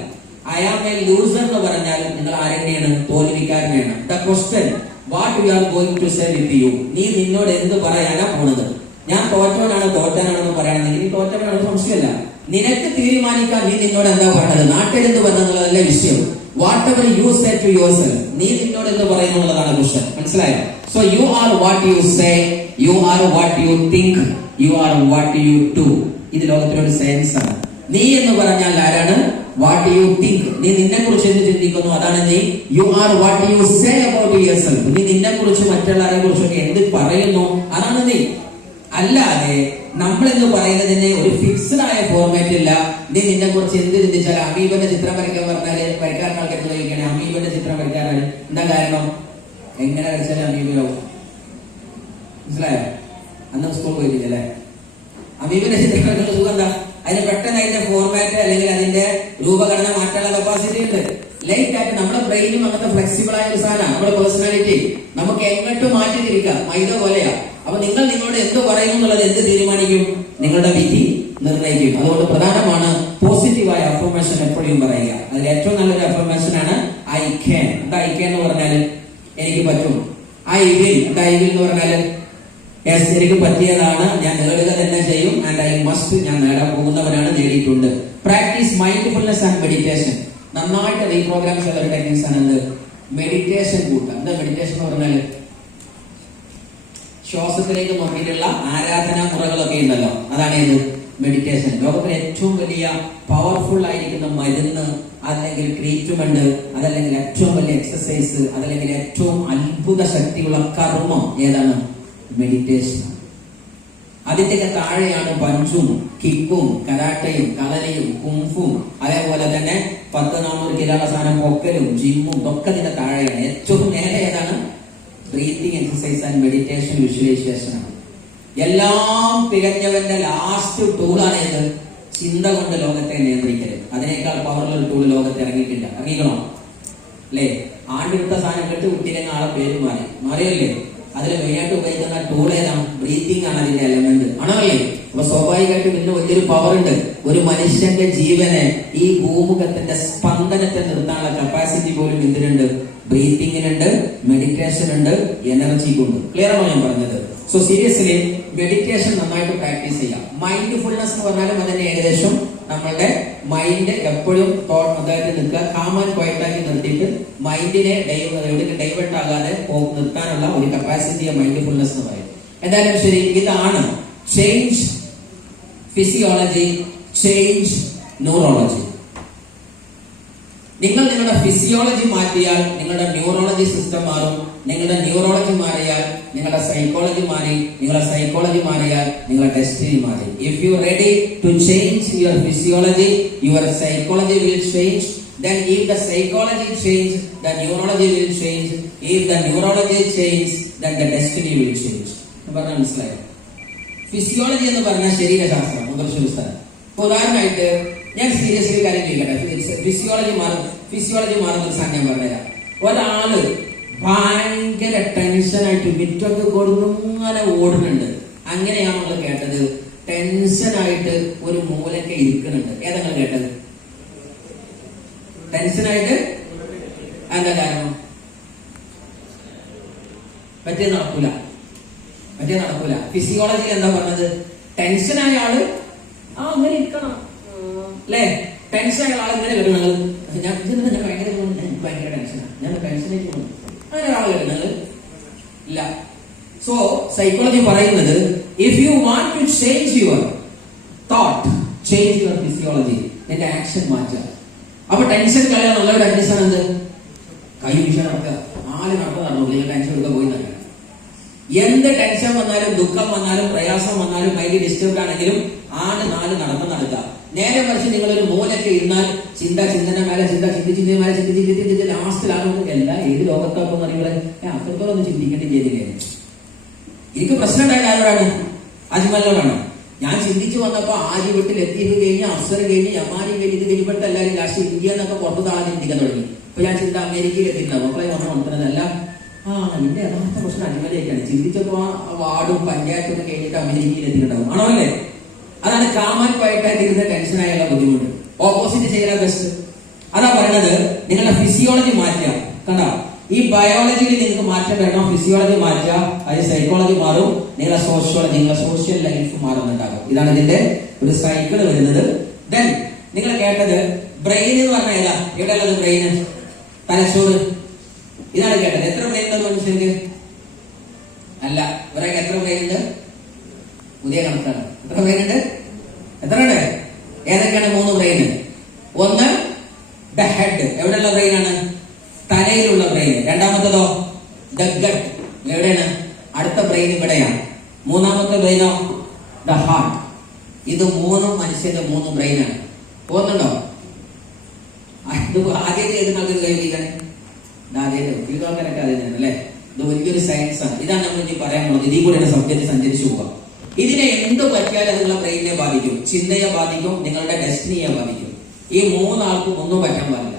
ഐ ആം എ ലൂസർ എന്ന് പറഞ്ഞാൽ നിങ്ങൾ ആരെന്നെയാണ്? തോൽവിക്കാരനെയാണ്. The question, what you are going to say with you? നീ നിന്നോട് എന്ത് പറയാനാ പോണത്? ഞാൻ തോറ്റവനാണെന്ന് പറയണമെങ്കിൽ നീ തോറ്റവനാണെന്ന് സംശയമല്ല. നിനക്ക് തീരുമാനിക്കാൻ നീ നിന്നോട് എന്താ പറയണത്. നാട്ടിലെന്ത് പറഞ്ഞതുള്ളതല്ല വിഷയം. Whatever you say to yourself, നീ നിന്നോട് എന്ത് പറയുന്നുള്ളതാണ് ക്വസ്റ്റ്യൻ. മനസ്സിലായോ? So you are what you say, you are what you think, you are what you do. ഇത് ലോകത്തിലൊരു സയൻസ് ആണ്. നീ എന്ന് പറഞ്ഞാൽ ആരാണ്? വാട്ട് യു തിങ്ക്, നീ നിന്നെ കുറിച്ച് എന്ത് ചിന്തിക്കുന്നു അതാണ് നീ. U are what you say about your self, നീ നിന്നെ കുറിച്ച് മറ്റുള്ളവരെ കുറിച്ചൊക്കെ എന്ത് പറയുന്നു അതാണ് നീ. അല്ലാതെ നമ്മൾ എന്ന് പറയുന്നതിന് ഒരു ഫിക്സ്ഡ് ആയ ഫോർമാറ്റ് ഇല്ല. നീ നിന്നെ കുറിച്ച് എന്ത് ചിന്തിച്ചാൽ, അമീബന്റെ ചിത്രം വരയ്ക്കാൻ പറഞ്ഞാല് വരയ്ക്കാരൻ ആൾക്കാർക്ക് ചോദിക്കണേ അമീബന്റെ ചിത്രം വരയ്ക്കാനാണ്. എന്താ കാരണം? എങ്ങനെ വരച്ചാലും അമീബിലാവും. മനസ്സിലായോ? അന്ന് സ്കൂൾ പോയിട്ടില്ലേ? അമീബിന്റെ ചിത്രം വരയ്ക്കുന്ന സുഖം എന്താ? അതിന് പെട്ടെന്ന് അതിന്റെ ഫോർമാറ്റ് അല്ലെങ്കിൽ അതിന്റെ രൂപഘടന മാറ്റാനുള്ള കപ്പാസിറ്റി ഉണ്ട്. ലൈറ്റ് ആയിട്ട് നമ്മുടെ ബ്രെയിനും അങ്ങനത്തെ ഫ്ലെക്സിബിൾ ആയ ഒരു സാധനമാണ്. നമ്മുടെ പേഴ്സണാലിറ്റി നമുക്ക് എങ്ങോട്ടും മാറ്റി തിരിക്കാം, മൈദ പോലെയാ. അപ്പൊ നിങ്ങൾ നിങ്ങളോട് എന്ത് പറയുന്നു എന്നുള്ളത് എന്ത് തീരുമാനിക്കും? നിങ്ങളുടെ വിധി നിർണ്ണയിക്കും. അതുകൊണ്ട് പ്രധാനമാണ് പോസിറ്റീവായ അഫർമേഷൻ എപ്പോഴും പറയുക. അതിൽ ഏറ്റവും നല്ലൊരു അഫർമേഷൻ ആണ് ഐ ക്യാൻ. എന്താ ഐ ക്യാൻ എന്ന് പറഞ്ഞാല്? എനിക്ക് പറ്റും. ഐ വിൽ, എന്താ ഐ വിൽ എന്ന് പറഞ്ഞാല്? യെസ്, എനിക്ക് പറ്റിയതാണ്, ഞാൻ നേടുക തന്നെ ചെയ്യും. ആൻഡ് ഐ മസ്റ്റ്, ഞാൻ നേടാൻ പോകുന്നവരാണ്, നേടിയിട്ടുണ്ട്. Practice mindfulness and meditation. നന്നായിട്ട് റീപ്രോഗ്രാം ചെയ്യുന്ന ഒരു ടെക്നിക്സ് ആണ് എന്ത്? മെഡിറ്റേഷൻ കൂട്ടുക. എന്താ മെഡിറ്റേഷൻ എന്ന് പറഞ്ഞാല്? ശ്വാസത്തിലേക്ക് നോക്കിയിട്ടുള്ള ആരാധനാ മുറകളൊക്കെ ഉണ്ടല്ലോ, അതാണ് ഏത്? മെഡിറ്റേഷൻ. ലോകത്തിലെ ഏറ്റവും വലിയ പവർഫുൾ ആയിരിക്കുന്ന മരുന്ന്, അതല്ലെങ്കിൽ ട്രീറ്റ്മെന്റ്, അതല്ലെങ്കിൽ ഏറ്റവും വലിയ എക്സസൈസ്, അതല്ലെങ്കിൽ ഏറ്റവും അത്ഭുത ശക്തിയുള്ള കർമ്മം ഏതാണ്? മെഡിറ്റേഷൻ. അതിന്റെയൊക്കെ താഴെയാണ് പഞ്ചും കിക്കും കരാട്ടയും കളരിയും കുംഫും, അതേപോലെ തന്നെ 10-400 കിലോ സാധനം പൊക്കലും ജിമ്മും ഒക്കെ ഇതിന്റെ താഴെയാണ്. ഏറ്റവും നേരെ ഏതാണ്? Breathing exercise and meditation, visualisation ആണ്. എല്ലാം തികഞ്ഞവന്റെ ലാസ്റ്റ് ടൂളാണ് ഏത്? ചിന്ത കൊണ്ട് ലോകത്തെ നിയന്ത്രിക്കരുത്. അതിനേക്കാൾ പവറുള്ള ഒരു ടൂൾ ലോകത്ത് ഇറങ്ങിയിട്ടില്ല. ഇറങ്ങിക്കണോ? അല്ലേ? ആണ്ടെടുത്ത സാധനം കെട്ട് കുട്ടിയില്ലെങ്കിൽ ആളെ പേര് മാറിയല്ലേ? അതിൽ മെയിനായിട്ട് ഉപയോഗിക്കുന്ന ടൂൾ ഏതാണ്? ബ്രീത്തിങ് ആണ് അതിന്റെ എലമെന്റ്, ആണോ അല്ലേ? അപ്പൊ സ്വാഭാവികമായിട്ടും ഇന്ന് വലിയൊരു പവർ ഉണ്ട്. ഒരു മനുഷ്യന്റെ ജീവനെ, ഈ ഭൂമുഖത്തിന്റെ സ്പന്ദനത്തെ നിർത്താനുള്ള കപ്പാസിറ്റി പോലും എന്തിനുണ്ട്? ബ്രീത്തിങ്ങിനുണ്ട്, മെഡിറ്റേഷൻ ഉണ്ട്, എനർജിക്കുണ്ട്. ക്ലിയർ ആണോ ഞാൻ പറഞ്ഞത്? സോ സീരിയസ്ലി മെഡിറ്റേഷൻ നന്നായിട്ട് പ്രാക്ടീസ് ചെയ്യാം. മൈൻഡ്ഫുൾനെസ് എന്ന് പറഞ്ഞാലും അതിന്റെ ഏകദേശം നമ്മളുടെ മൈൻഡ് എപ്പോഴും അതായത് നിൽക്കുക, കാം ആൻഡ് ക്വയറ്റ് ആക്കി നിർത്തിയിട്ട് മൈൻഡിനെ ഡൈവേർട്ട് ആകാതെ നിർത്താനുള്ള ഒരു കപ്പാസിറ്റിയെ മൈൻഡ്ഫുൾനെസ് എന്ന് പറയും. എന്തായാലും ശരി, ഇതാണ് ചേഞ്ച് ഫിസിയോളജി, ചേഞ്ച് ന്യൂറോളജി. നിങ്ങൾ നിങ്ങളുടെ ഫിസിയോളജി മാറ്റിയാൽ നിങ്ങളുടെ ന്യൂറോളജി സിസ്റ്റം മാറും. നിങ്ങളുടെ ന്യൂറോളജി മാറിയാൽ നിങ്ങളുടെ സൈക്കോളജി മാറി. നിങ്ങളുടെ സൈക്കോളജി മാറിയാൽ നിങ്ങളുടെ ഡെസ്റ്റിനി മാറി. If you ready to change your physiology, your psychology will change. Then if the psychology change, the neurology will change. If the neurology change, then the destiny will change. പറഞ്ഞാൽ മനസ്സിലായോ? Physiology എന്ന് പറഞ്ഞാൽ ശരീരശാസ്ത്രം, മുഖശുസ്ഥലം. ഉദാഹരണമായിട്ട് ഞാൻ seriously കാര്യം ചോദിക്കട്ടെ. Physiology മാറുന്ന ഒരു സാധനം ഞാൻ പറഞ്ഞുതരാം. ഒരാള് ഭയങ്കര ടെൻഷനായിട്ട് വിറ്റൊക്കെ കൊടുങ്ങനെ ഓടുന്നുണ്ട്. അങ്ങനെയാണ് നമ്മൾ കേട്ടത്. ടെൻഷനായിട്ട് ഒരു മൂലക്കെ ഇരിക്കുന്നുണ്ട്. ഏതെങ്കിലും കേട്ടത്? ടെൻഷനായിട്ട് എന്താ കാരണം? മറ്റേ നടക്കൂല. ഫിസിയോളജിയിൽ എന്താ പറഞ്ഞത്? ടെൻഷനായ ആള് അങ്ങനെ ഇരിക്കണം അല്ലേ? ടെൻഷനായ ആൾ ഇങ്ങനെ വരുന്നത് ഞാൻ ഭയങ്കര ടെൻഷനാണ്, ഞാൻ ടെൻഷനേക്ക് പോകുന്നു, അങ്ങനെ ഒരാൾ വരുന്നത് ഇല്ല. സോ സൈക്കോളജി പറയുന്നത് if you want to change your thought, change your physiology, എന്റെ ആക്ഷൻ മാറ്റുക. അപ്പൊ ടെൻഷൻ കളയാൻ നല്ലൊരു അഡ്വൈസാണ് എന്ത്? കൈ വിഷയം നടക്കുക, 4 നടന്നു ടെൻഷൻ എടുക്കാൻ പോയി നടക്കുക. എന്ത് ടെൻഷൻ വന്നാലും ദുഃഖം വന്നാലും പ്രയാസം വന്നാലും മൈൻഡ് ഡിസ്റ്റർബ് ആണെങ്കിലും 4 നടക്കുക. നേരെ മറിച്ച് നിങ്ങളൊരു മൂലൊക്കെ ഇരുന്നാൽ ചിന്തന മേലെ ചിന്തിച്ച് ലാസ്റ്റിലാകുമ്പോൾ എല്ലാ ഏത് ലോകത്താക്കുമെന്ന് അറിയുമ്പോൾ അത്രത്തോളം ഒന്ന് ചിന്തിക്കേണ്ടി ചെയ്തില്ലേ. എനിക്ക് പ്രശ്നം ഉണ്ടായത് ആരോടാണ്? അജ്മലിനോടാണ്. ഞാൻ ചിന്തിച്ചു വന്നപ്പോ ആര്യ വീട്ടിൽ എത്തിയത് കഴിഞ്ഞ് അഫ്സർ കഴിഞ്ഞ് യമാനി കഴിഞ്ഞ് ഇത് കഴിഞ്ഞിട്ട് എല്ലാവരും ലാസ്റ്റ് ഇന്ത്യ എന്നൊക്കെ പുറത്തു താളാൻ ചിന്തിക്കാൻ തുടങ്ങി. ഇപ്പൊ ഞാൻ ചിന്ത അമേരിക്കയിൽ എത്തിയിട്ടുണ്ടാവും. മക്കളെ വന്ന് ഉണർത്തുന്നതല്ല, നിന്റെ യഥാർത്ഥ പ്രശ്നം അജ്മലിലേക്കാണ്. ചിന്തിച്ചപ്പോ വാർഡും പഞ്ചായത്തും ഒക്കെ കഴിഞ്ഞിട്ട് അമേരിക്കയിൽ എത്തിയിട്ടുണ്ടാവും. ആണോ അല്ലേ? അതാണ് കാമാൻ പോയിട്ടായിരുന്ന ടെൻഷനായുള്ള ബുദ്ധിമുട്ട്. ഓപ്പോസിറ്റ് ചെയ്യാൻ ബെസ്റ്റ്. അതാ പറയണത്, നിങ്ങളുടെ ഫിസിയോളജി മാറ്റുക. കണ്ടോ, ഈ ബയോളജിയിൽ നിങ്ങൾക്ക് മാറ്റം വരണം, ഫിസിയോളജി മാറ്റുക, അത് സൈക്കോളജി മാറും, നിങ്ങളുടെ സോഷ്യോളജി, നിങ്ങളുടെ സോഷ്യൽ ലൈഫ് മാറുന്നുണ്ടാകും. ഇതാണ് ഇതിന്റെ ഒരു സൈക്കിൾ വരുന്നത്. ദെൻ നിങ്ങൾ കേട്ടത് ബ്രെയിൻ എന്ന് പറഞ്ഞാൽ ഏതാ? എവിടെയുള്ളത് ബ്രെയിൻ? തലച്ചോറ്. ഇതാണ് കേട്ടത്. എത്ര ബ്രെയിൻ ഉണ്ടെന്ന് മനുഷ്യർക്ക്? അല്ല, ഒരാൾക്ക് എത്ര ബ്രെയിൻ ഉണ്ട്? പുതിയ കണക്കാണ്. എത്ര ബ്രെയിൻ ഉണ്ട്? ഏതൊക്കെയാണ് 3 ബ്രെയിൻ? ഒന്ന് ദ ഹെഡ്, എവിടെയുള്ള ബ്രെയിൻ ആണ്? തലയിലുള്ള ബ്രെയിൻ. രണ്ടാമത്തതോ ദ ഗട്ട്, എവിടെയാണ്? അടുത്ത ബ്രെയിൻ ഇവിടെയാണ്. മൂന്നാമത്തെ ബ്രെയിനോ ദ ഹാർട്ട്. ഇത് 3 മനുഷ്യന്റെ 3 ബ്രെയിനാണ്. പോകുന്നുണ്ടോ? ആദ്യത്തെ ഏത് നമുക്ക് കൈവരിക്കാൻ? ആദ്യത്തെ അല്ലേ? ഇത് വലിയൊരു സയൻസ് ആണ്. ഇതാണ് നമ്മൾ ഇനി പറയാൻ പോകുന്നത്. ഇതിൽ കൂടെ സബ്ജക്ട് സഞ്ചരിച്ചു പോകാം. ഇതിനെ എന്ത് പറ്റിയാലും നിങ്ങളെ ബ്രെയിനെ ബാധിക്കും, ചിന്തയെ ബാധിക്കും, നിങ്ങളുടെ ഡെസ്റ്റിനിയെ ബാധിക്കും. ഈ 3 ആൾക്കും ഒന്നും പറ്റാൻ പാടില്ല.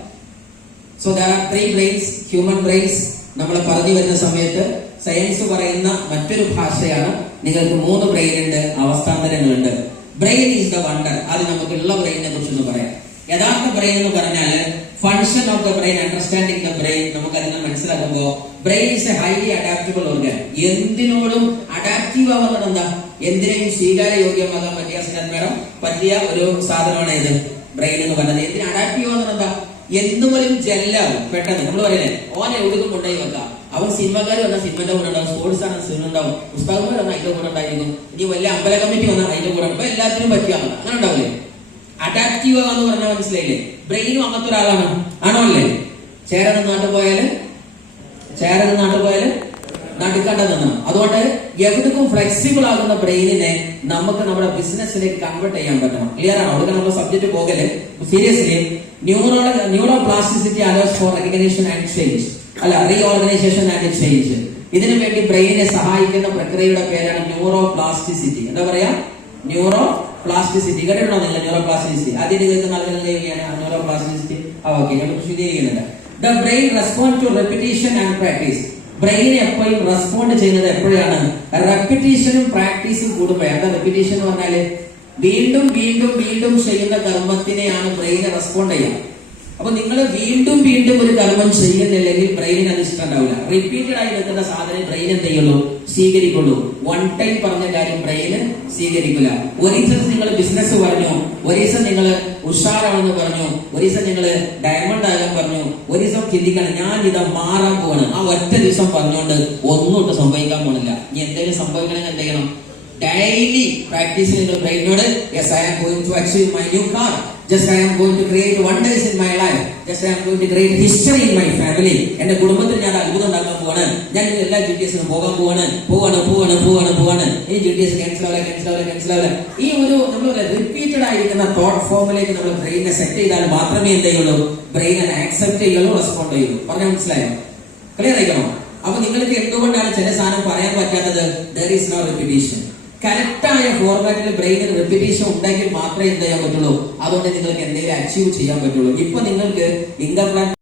So there are 3 brains, human brains. നമ്മൾ പറഞ്ഞു വരുന്ന സമയത്ത് സയൻസ് പറയുന്ന മറ്റൊരു ഭാഷയാണ്. നിങ്ങൾക്ക് 3 ബ്രെയിൻ ഉണ്ട്, അവസ്ഥാന്തരങ്ങളുണ്ട്. Brain is the wonder. അത് നമുക്കുള്ള ബ്രെയിനെ കുറിച്ചൊന്ന് പറയാം. യഥാർത്ഥ ബ്രെയിൻ എന്ന് പറഞ്ഞാൽ function of the brain, understanding the brain. നമുക്ക് അതിനെ മനസ്സിലാക്കുമ്പോൾ brain is a highly adaptable organ. എന്തിനോടും അഡാപ്റ്റീവ് ആവുന്നത് എന്താ? എന്തിനേയും സ്വീകാര്യ യോഗ്യമാകാൻ പറ്റിയ ഒരു സാധനമാണ് ഇത് ബ്രെയിൻ എന്ന് പറയുന്നത്. എന്തിന് അഡാപ്റ്റീവ് ആവുന്നത് എന്താ? എന്തുപോലും ജെല്ലാവും പെട്ടെന്ന്. നമ്മൾ പറയണേ, ഓനെ എവിടെയും കൊണ്ടുപോയി വെക്കാം. അവൻ സിനിമക്കാർ വന്നാൽ സിനിമന്റെ കൂടെ ഉണ്ടാവും, സ്പോർട്സ് ആണ് സിനിമ ഉണ്ടാവും, പുസ്തകന്മാർ വന്നാൽ അതിന്റെ കൂടെ ഉണ്ടായിരിക്കും, ഇനി വലിയ അമ്പല കമ്മിറ്റി വന്നാൽ അതിന്റെ കൂടെ. അപ്പൊ എല്ലാത്തിനും പറ്റിയാണ്. അങ്ങനെ ഉണ്ടാവില്ലേ? അഡാപ്റ്റീവ് ആകാന്ന് പറഞ്ഞാൽ മനസ്സിലായില്ലേ? ബ്രെയിനും അങ്ങനത്തെ ഒരാളാണ്. ആണോ അല്ലേ? ചേരന് നാട്ടിൽ പോയാല് നടുക്കണ്ടെന്നാണ്. അതുകൊണ്ട് എവിടേക്കും ഫ്ലെക്സിബിൾ ആകുന്ന ബ്രെയിനിനെ നമുക്ക് നമ്മുടെ ബിസിനസ്സിലേക്ക് കൺവേർട്ട് ചെയ്യാൻ പറ്റണം. ക്ലിയർ ആണോ? അവിടെ നമ്മുടെ സബ്ജക്ട് പോകല് seriously. Neuroplasticity allows for recognition and change, അല്ല റീഓർഗനൈസേഷൻ ആൻഡ് ചേഞ്ച്. ഇതിനു വേണ്ടി ബ്രെയിനെ സഹായിക്കുന്ന പ്രക്രിയയുടെ പേരാണ് ന്യൂറോ പ്ലാസ്റ്റിസിറ്റി. എന്താ പറയാ? Neuroplasticity. കേട്ടിട്ടുണ്ടോ നിങ്ങൾ? ന്യൂറോ പ്ലാസ്റ്റിസിറ്റി അതിന്റെ ന്യൂറോ പ്ലാസ്റ്റിസിറ്റി. ഓക്കെ, നമുക്ക് വിശദീകരിക്കുന്നില്ല. The brain respond to repetition and practice. Brain എപ്പോഴും റെസ്പോണ്ട് ചെയ്യുന്നത് എപ്പോഴാണ്? റെപ്പിറ്റീഷനും പ്രാക്ടീസും കൂടുമ്പോഴാണ്. എന്താ റെപ്പിറ്റീഷൻ എന്ന് പറഞ്ഞാല്? വീണ്ടും വീണ്ടും വീണ്ടും ചെയ്യുന്ന കർമ്മത്തിനെയാണ് ബ്രെയിൻ റെസ്പോണ്ട് ചെയ്യുക. അപ്പൊ നിങ്ങൾ വീണ്ടും വീണ്ടും ഒരു കർമ്മം ചെയ്യുന്നില്ലെങ്കിൽ ബ്രെയിനിന് അത് ഇഷ്ടം ഉണ്ടാവില്ല. റിപ്പീറ്റഡ് ആയി നിൽക്കുന്ന സാധനം ബ്രെയിൻ എന്ത് ചെയ്യുള്ളൂ? സ്വീകരിക്കുള്ളൂ. വൺ ടൈം പറഞ്ഞ കാര്യം ബ്രെയിന് സ്വീകരിക്കില്ല. ഒരു ദിവസം നിങ്ങൾ ബിസിനസ് പറഞ്ഞു, ഒരു ദിവസം നിങ്ങൾ ഉഷാറാണെന്ന് പറഞ്ഞു, ഒരു ദിവസം നിങ്ങൾ ഡയമണ്ട് ആകാൻ പറഞ്ഞു, ഒരു ദിവസം ചിന്തിക്കണം ഞാൻ ഇത് മാറാൻ പോവാണ്. ആ ഒറ്റ ദിവസം പറഞ്ഞുകൊണ്ട് ഒന്നും സംഭവിക്കാൻ പോണില്ല. ഇനി എന്തെങ്കിലും സംഭവിക്കണമെങ്കിൽ എന്ത് ചെയ്യണം? ഡെയിലി പ്രാക്ടീസ് നിങ്ങൾ ബ്രെയിനോട് yes I am going to achieve my new car, just I am going to create wonders in my life, just I am going to create history in my family. എന്റെ കുടുംബത്തിൽ ഞാൻ അത്ഭുതം ഉണ്ടാക്കാൻ പോവാണ്, ഞാൻ എല്ലാ GTSനും പോകാൻ പോവാണ്. ഈ GTS ക്യാൻസൽ ആവില്ല. ഈ ഒരു നമ്മൾ റിപ്പീറ്റഡ് ആയിരിക്കുന്ന തോട്ട് ഫോമിലേക്ക് നമ്മൾ ബ്രെയിനെ സെറ്റ് ചെയ്താൽ മാത്രമേ എന്ത് ചെയ്യുള്ളൂ? ബ്രെയിനെ ആക്സെപ്റ്റ് ചെയ്യുള്ളൂ, റെസ്പോണ്ട് ചെയ്യുള്ളൂ. പറഞ്ഞാൽ മനസ്സിലായോ? ക്ലിയർ ആയിക്കണോ? അപ്പൊ നിങ്ങൾക്ക് എന്തുകൊണ്ടാണ് ചില സാധനം പറയാൻ പറ്റാത്തത്? there is no repetition. കറക്റ്റായ ഫോർമാറ്റിൽ ബ്രെയിനിൽ റെപ്പിറ്റേഷൻ ഉണ്ടെങ്കിൽ മാത്രമേ എന്ത് ചെയ്യാൻ പറ്റുള്ളൂ? അതുകൊണ്ട് നിങ്ങൾക്ക് എന്തെങ്കിലും അച്ചീവ് ചെയ്യാൻ പറ്റുള്ളൂ. ഇപ്പൊ നിങ്ങൾക്ക് ഇൻകം പ്ലാൻ